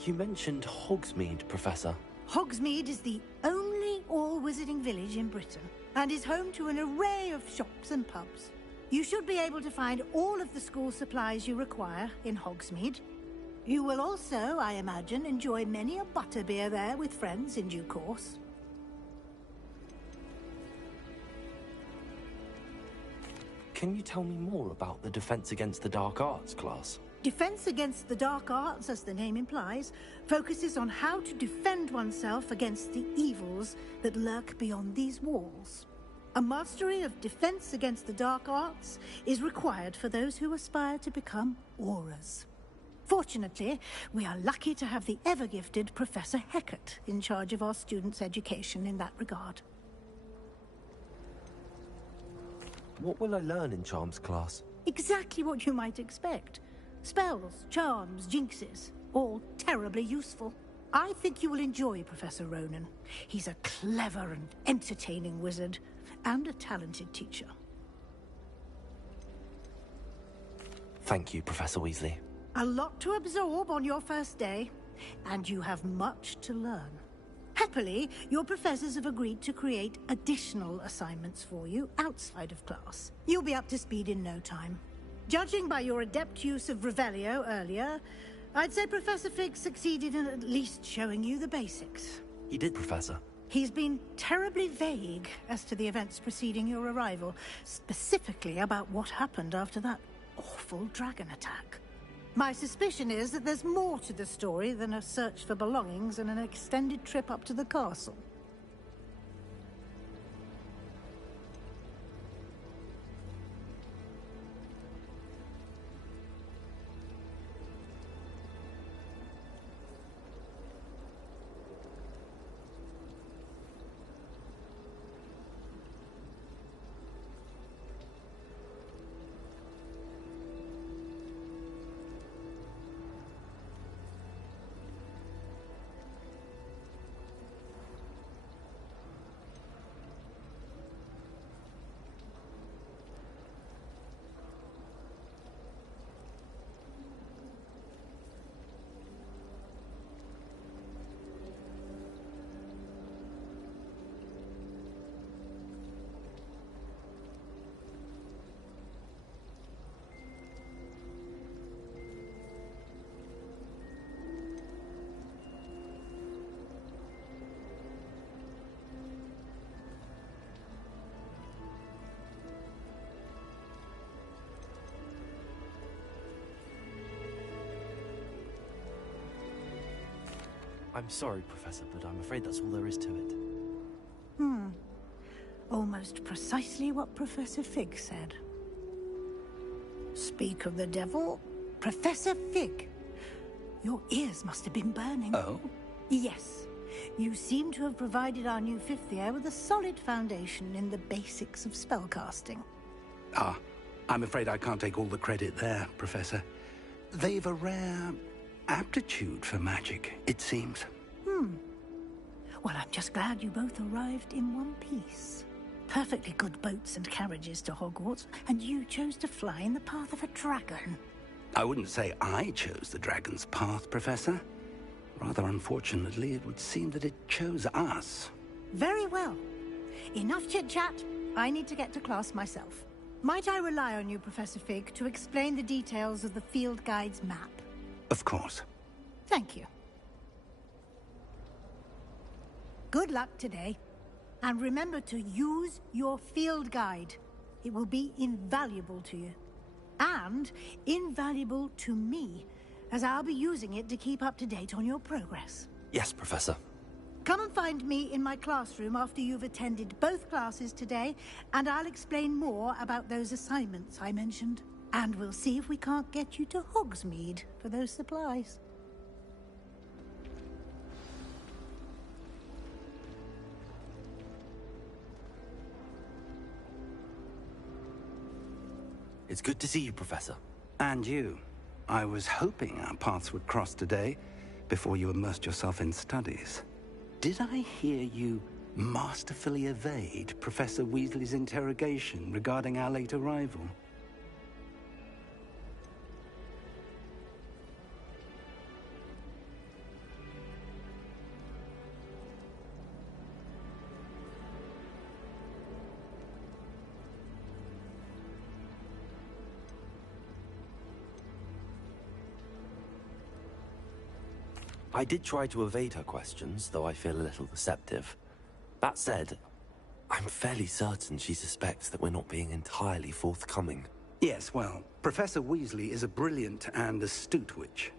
You mentioned Hogsmeade, Professor. Hogsmeade is the only all-wizarding village in Britain and is home to an array of shops and pubs. You should be able to find all of the school supplies you require in Hogsmeade. You will also, I imagine, enjoy many a butterbeer there with friends in due course. Can you tell me more about the Defense Against the Dark Arts class? Defense Against the Dark Arts, as the name implies, focuses on how to defend oneself against the evils that lurk beyond these walls. A mastery of Defense Against the Dark Arts is required for those who aspire to become Aurors. Fortunately, we are lucky to have the ever-gifted Professor Hecat in charge of our students' education in that regard. What will I learn in Charms class? Exactly what you might expect. Spells, charms, jinxes, all terribly useful. I think you will enjoy Professor Ronan. He's a clever and entertaining wizard, and a talented teacher. Thank you, Professor Weasley. A lot to absorb on your first day, and you have much to learn. Happily, your professors have agreed to create additional assignments for you outside of class. You'll be up to speed in no time. Judging by your adept use of Revelio earlier, I'd say Professor Fig succeeded in at least showing you the basics. He did, Professor. He's been terribly vague as to the events preceding your arrival, specifically about what happened after that awful dragon attack. My suspicion is that there's more to the story than a search for belongings and an extended trip up to the castle. I'm sorry, Professor, but I'm afraid that's all there is to it. Almost precisely what Professor Fig said. Speak of the devil, Professor Fig. Your ears must have been burning. Oh? Yes. You seem to have provided our new fifth year with a solid foundation in the basics of spellcasting. Ah, I'm afraid I can't take all the credit there, Professor. They've a rare aptitude for magic, it seems. Well, I'm just glad you both arrived in one piece. Perfectly good boats and carriages to Hogwarts, and you chose to fly in the path of a dragon. I wouldn't say I chose the dragon's path, Professor. Rather unfortunately, it would seem that it chose us. Very well. Enough chit-chat. I need to get to class myself. Might I rely on you, Professor Fig, to explain the details of the field guide's map? Of course. Thank you. Good luck today. And remember to use your field guide. It will be invaluable to you. And invaluable to me, as I'll be using it to keep up to date on your progress. Yes, Professor. Come and find me in my classroom after you've attended both classes today, and I'll explain more about those assignments I mentioned. And we'll see if we can't get you to Hogsmeade for those supplies. It's good to see you, Professor. And you. I was hoping our paths would cross today, before you immersed yourself in studies. Did I hear you masterfully evade Professor Weasley's interrogation regarding our late arrival? I did try to evade her questions, though I feel a little deceptive. That said, I'm fairly certain she suspects that we're not being entirely forthcoming. Yes, well, Professor Weasley is a brilliant and astute witch.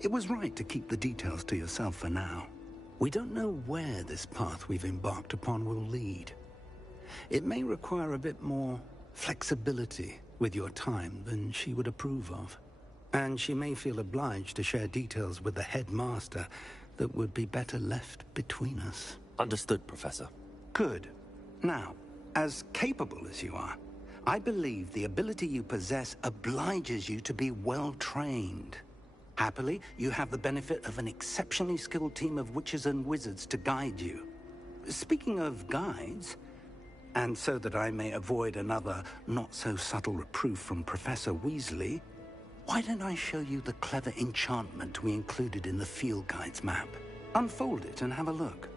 It was right to keep the details to yourself for now. We don't know where this path we've embarked upon will lead. It may require a bit more flexibility with your time than she would approve of. And she may feel obliged to share details with the headmaster that would be better left between us. Understood, Professor. Good. Now, as capable as you are, I believe the ability you possess obliges you to be well-trained. Happily, you have the benefit of an exceptionally skilled team of witches and wizards to guide you. Speaking of guides, and so that I may avoid another not-so-subtle reproof from Professor Weasley, why don't I show you the clever enchantment we included in the field guide's map? Unfold it and have a look.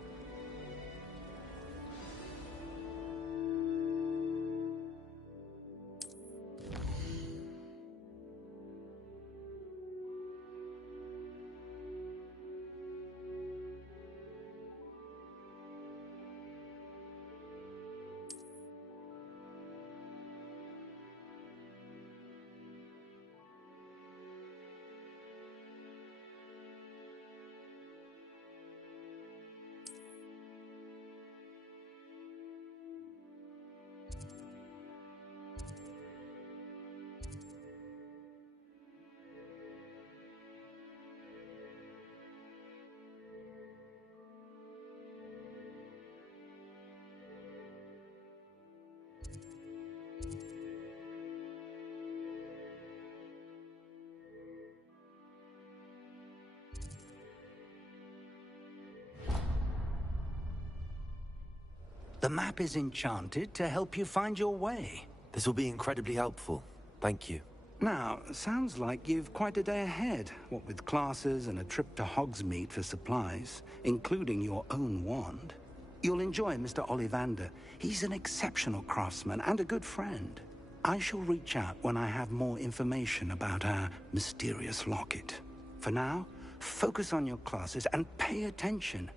The map is enchanted to help you find your way. This will be incredibly helpful. Thank you. Now, sounds like you've quite a day ahead, what with classes and a trip to Hogsmeade for supplies, including your own wand. You'll enjoy Mr. Ollivander. He's an exceptional craftsman and a good friend. I shall reach out when I have more information about our mysterious locket. For now, focus on your classes and pay attention.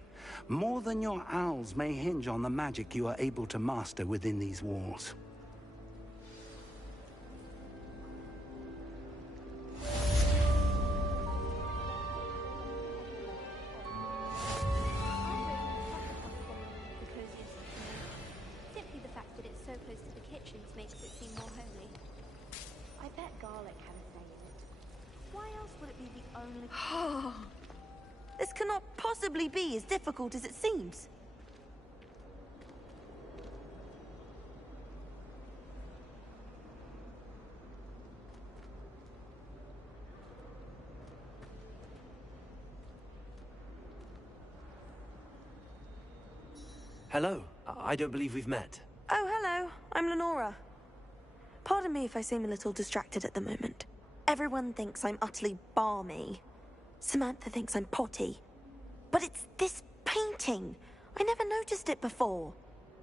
More than your owls may hinge on the magic you are able to master within these walls. Simply the fact that it's so close to the kitchens makes it seem more homely. I bet garlic had a say in it. Why else would it be the only... This cannot possibly be as difficult as it seems. Hello. I don't believe we've met. Oh, hello. I'm Lenora. Pardon me if I seem a little distracted at the moment. Everyone thinks I'm utterly balmy. Samantha thinks I'm potty. But it's this painting. I never noticed it before.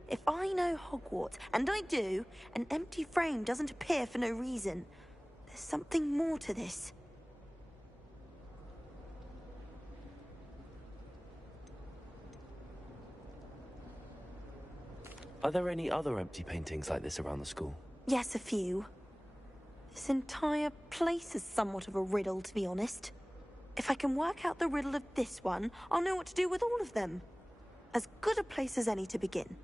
If I know Hogwarts, and I do, an empty frame doesn't appear for no reason. There's something more to this. Are there any other empty paintings like this around the school? Yes, a few. This entire place is somewhat of a riddle, to be honest. If I can work out the riddle of this one, I'll know what to do with all of them. As good a place as any to begin.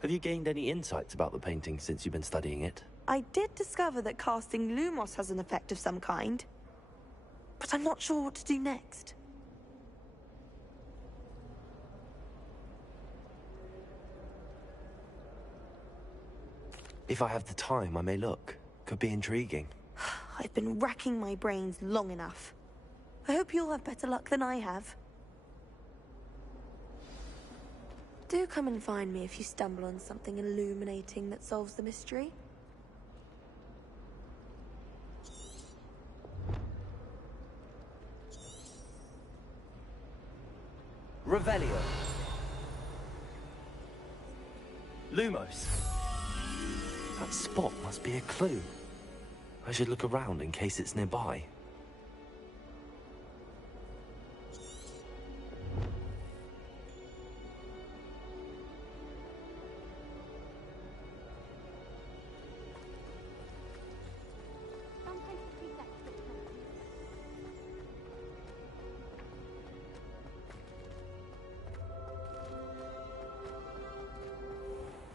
Have you gained any insights about the painting since you've been studying it? I did discover that casting Lumos has an effect of some kind. But I'm not sure what to do next. If I have the time, I may look. Could be intriguing. I've been racking my brains long enough. I hope you'll have better luck than I have. Do come and find me if you stumble on something illuminating that solves the mystery. Revelio. Lumos. That spot must be a clue. I should look around in case it's nearby.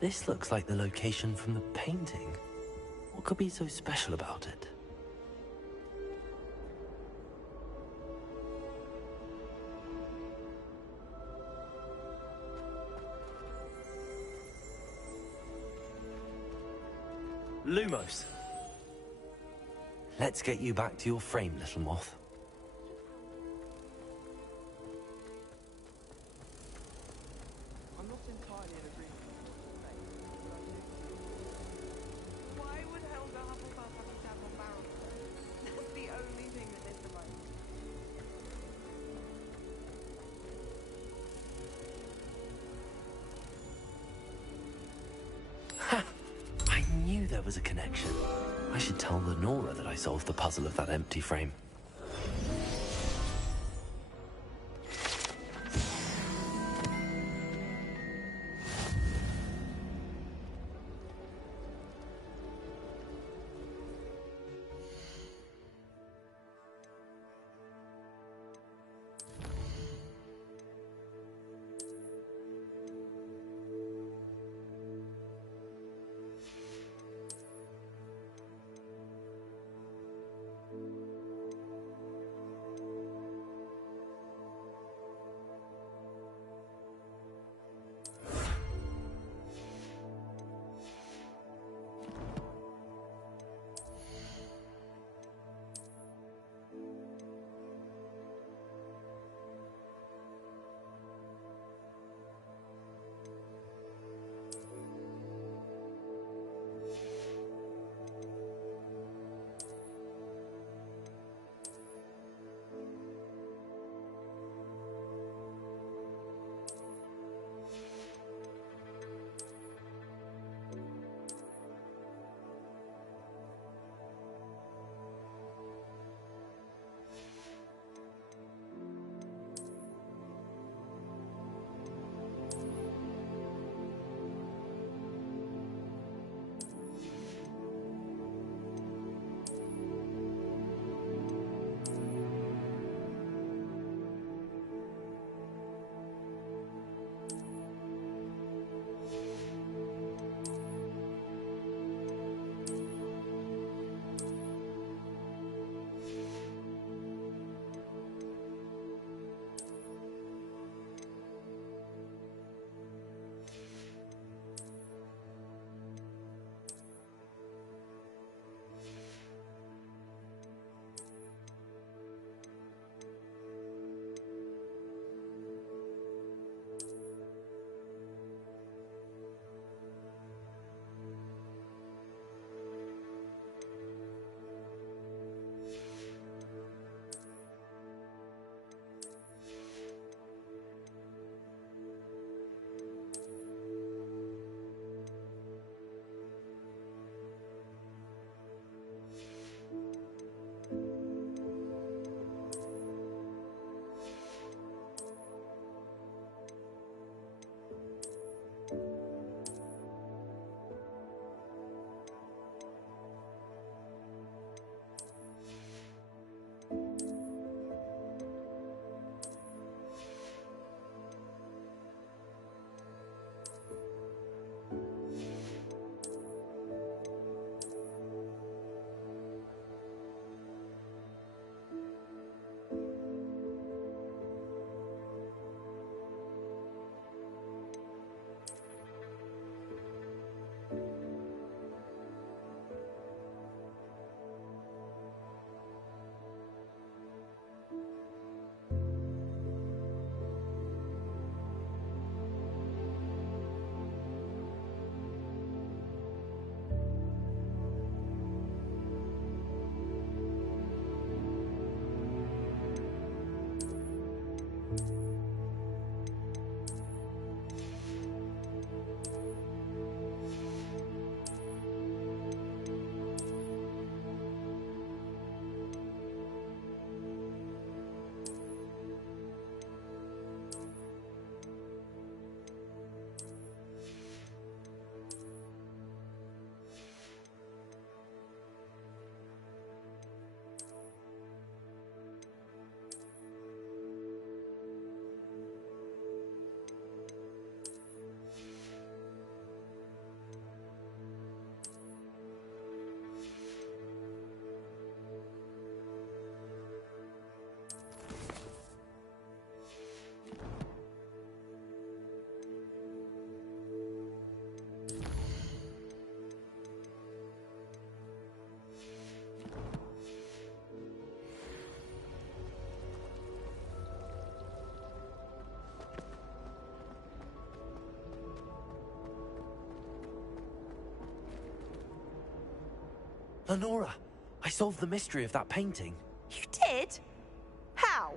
This looks like the location from the painting. What could be so special about it? Lumos. Let's get you back to your frame, little moth. I'm not entirely in agreement with what you're saying, but I do. Why would Helga Hufflepuff have a tap on barrel? That's the only thing that is the right. Ha! I knew there was a connection. I should tell Lenora that I solved the puzzle of that empty frame. Lenora, I solved the mystery of that painting. You did? How?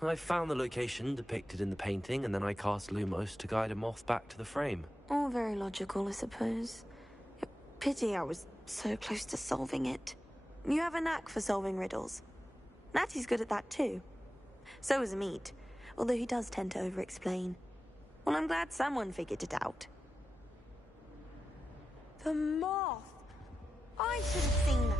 I found the location depicted in the painting, and then I cast Lumos to guide a moth back to the frame. All very logical, I suppose. Pity I was so close to solving it. You have a knack for solving riddles. Natty's good at that too. So is Amit, although he does tend to over-explain. Well, I'm glad someone figured it out. The moth! I should have seen that.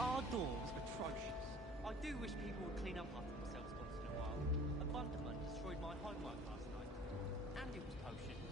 Our door's atrocious. I do wish people would clean up after themselves once in a while. A Bunderman destroyed my homework last night. And it was potions.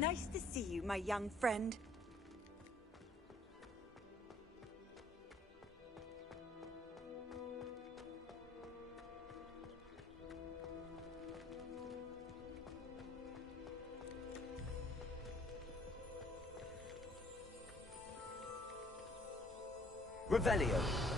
Nice to see you, my young friend. Revelio.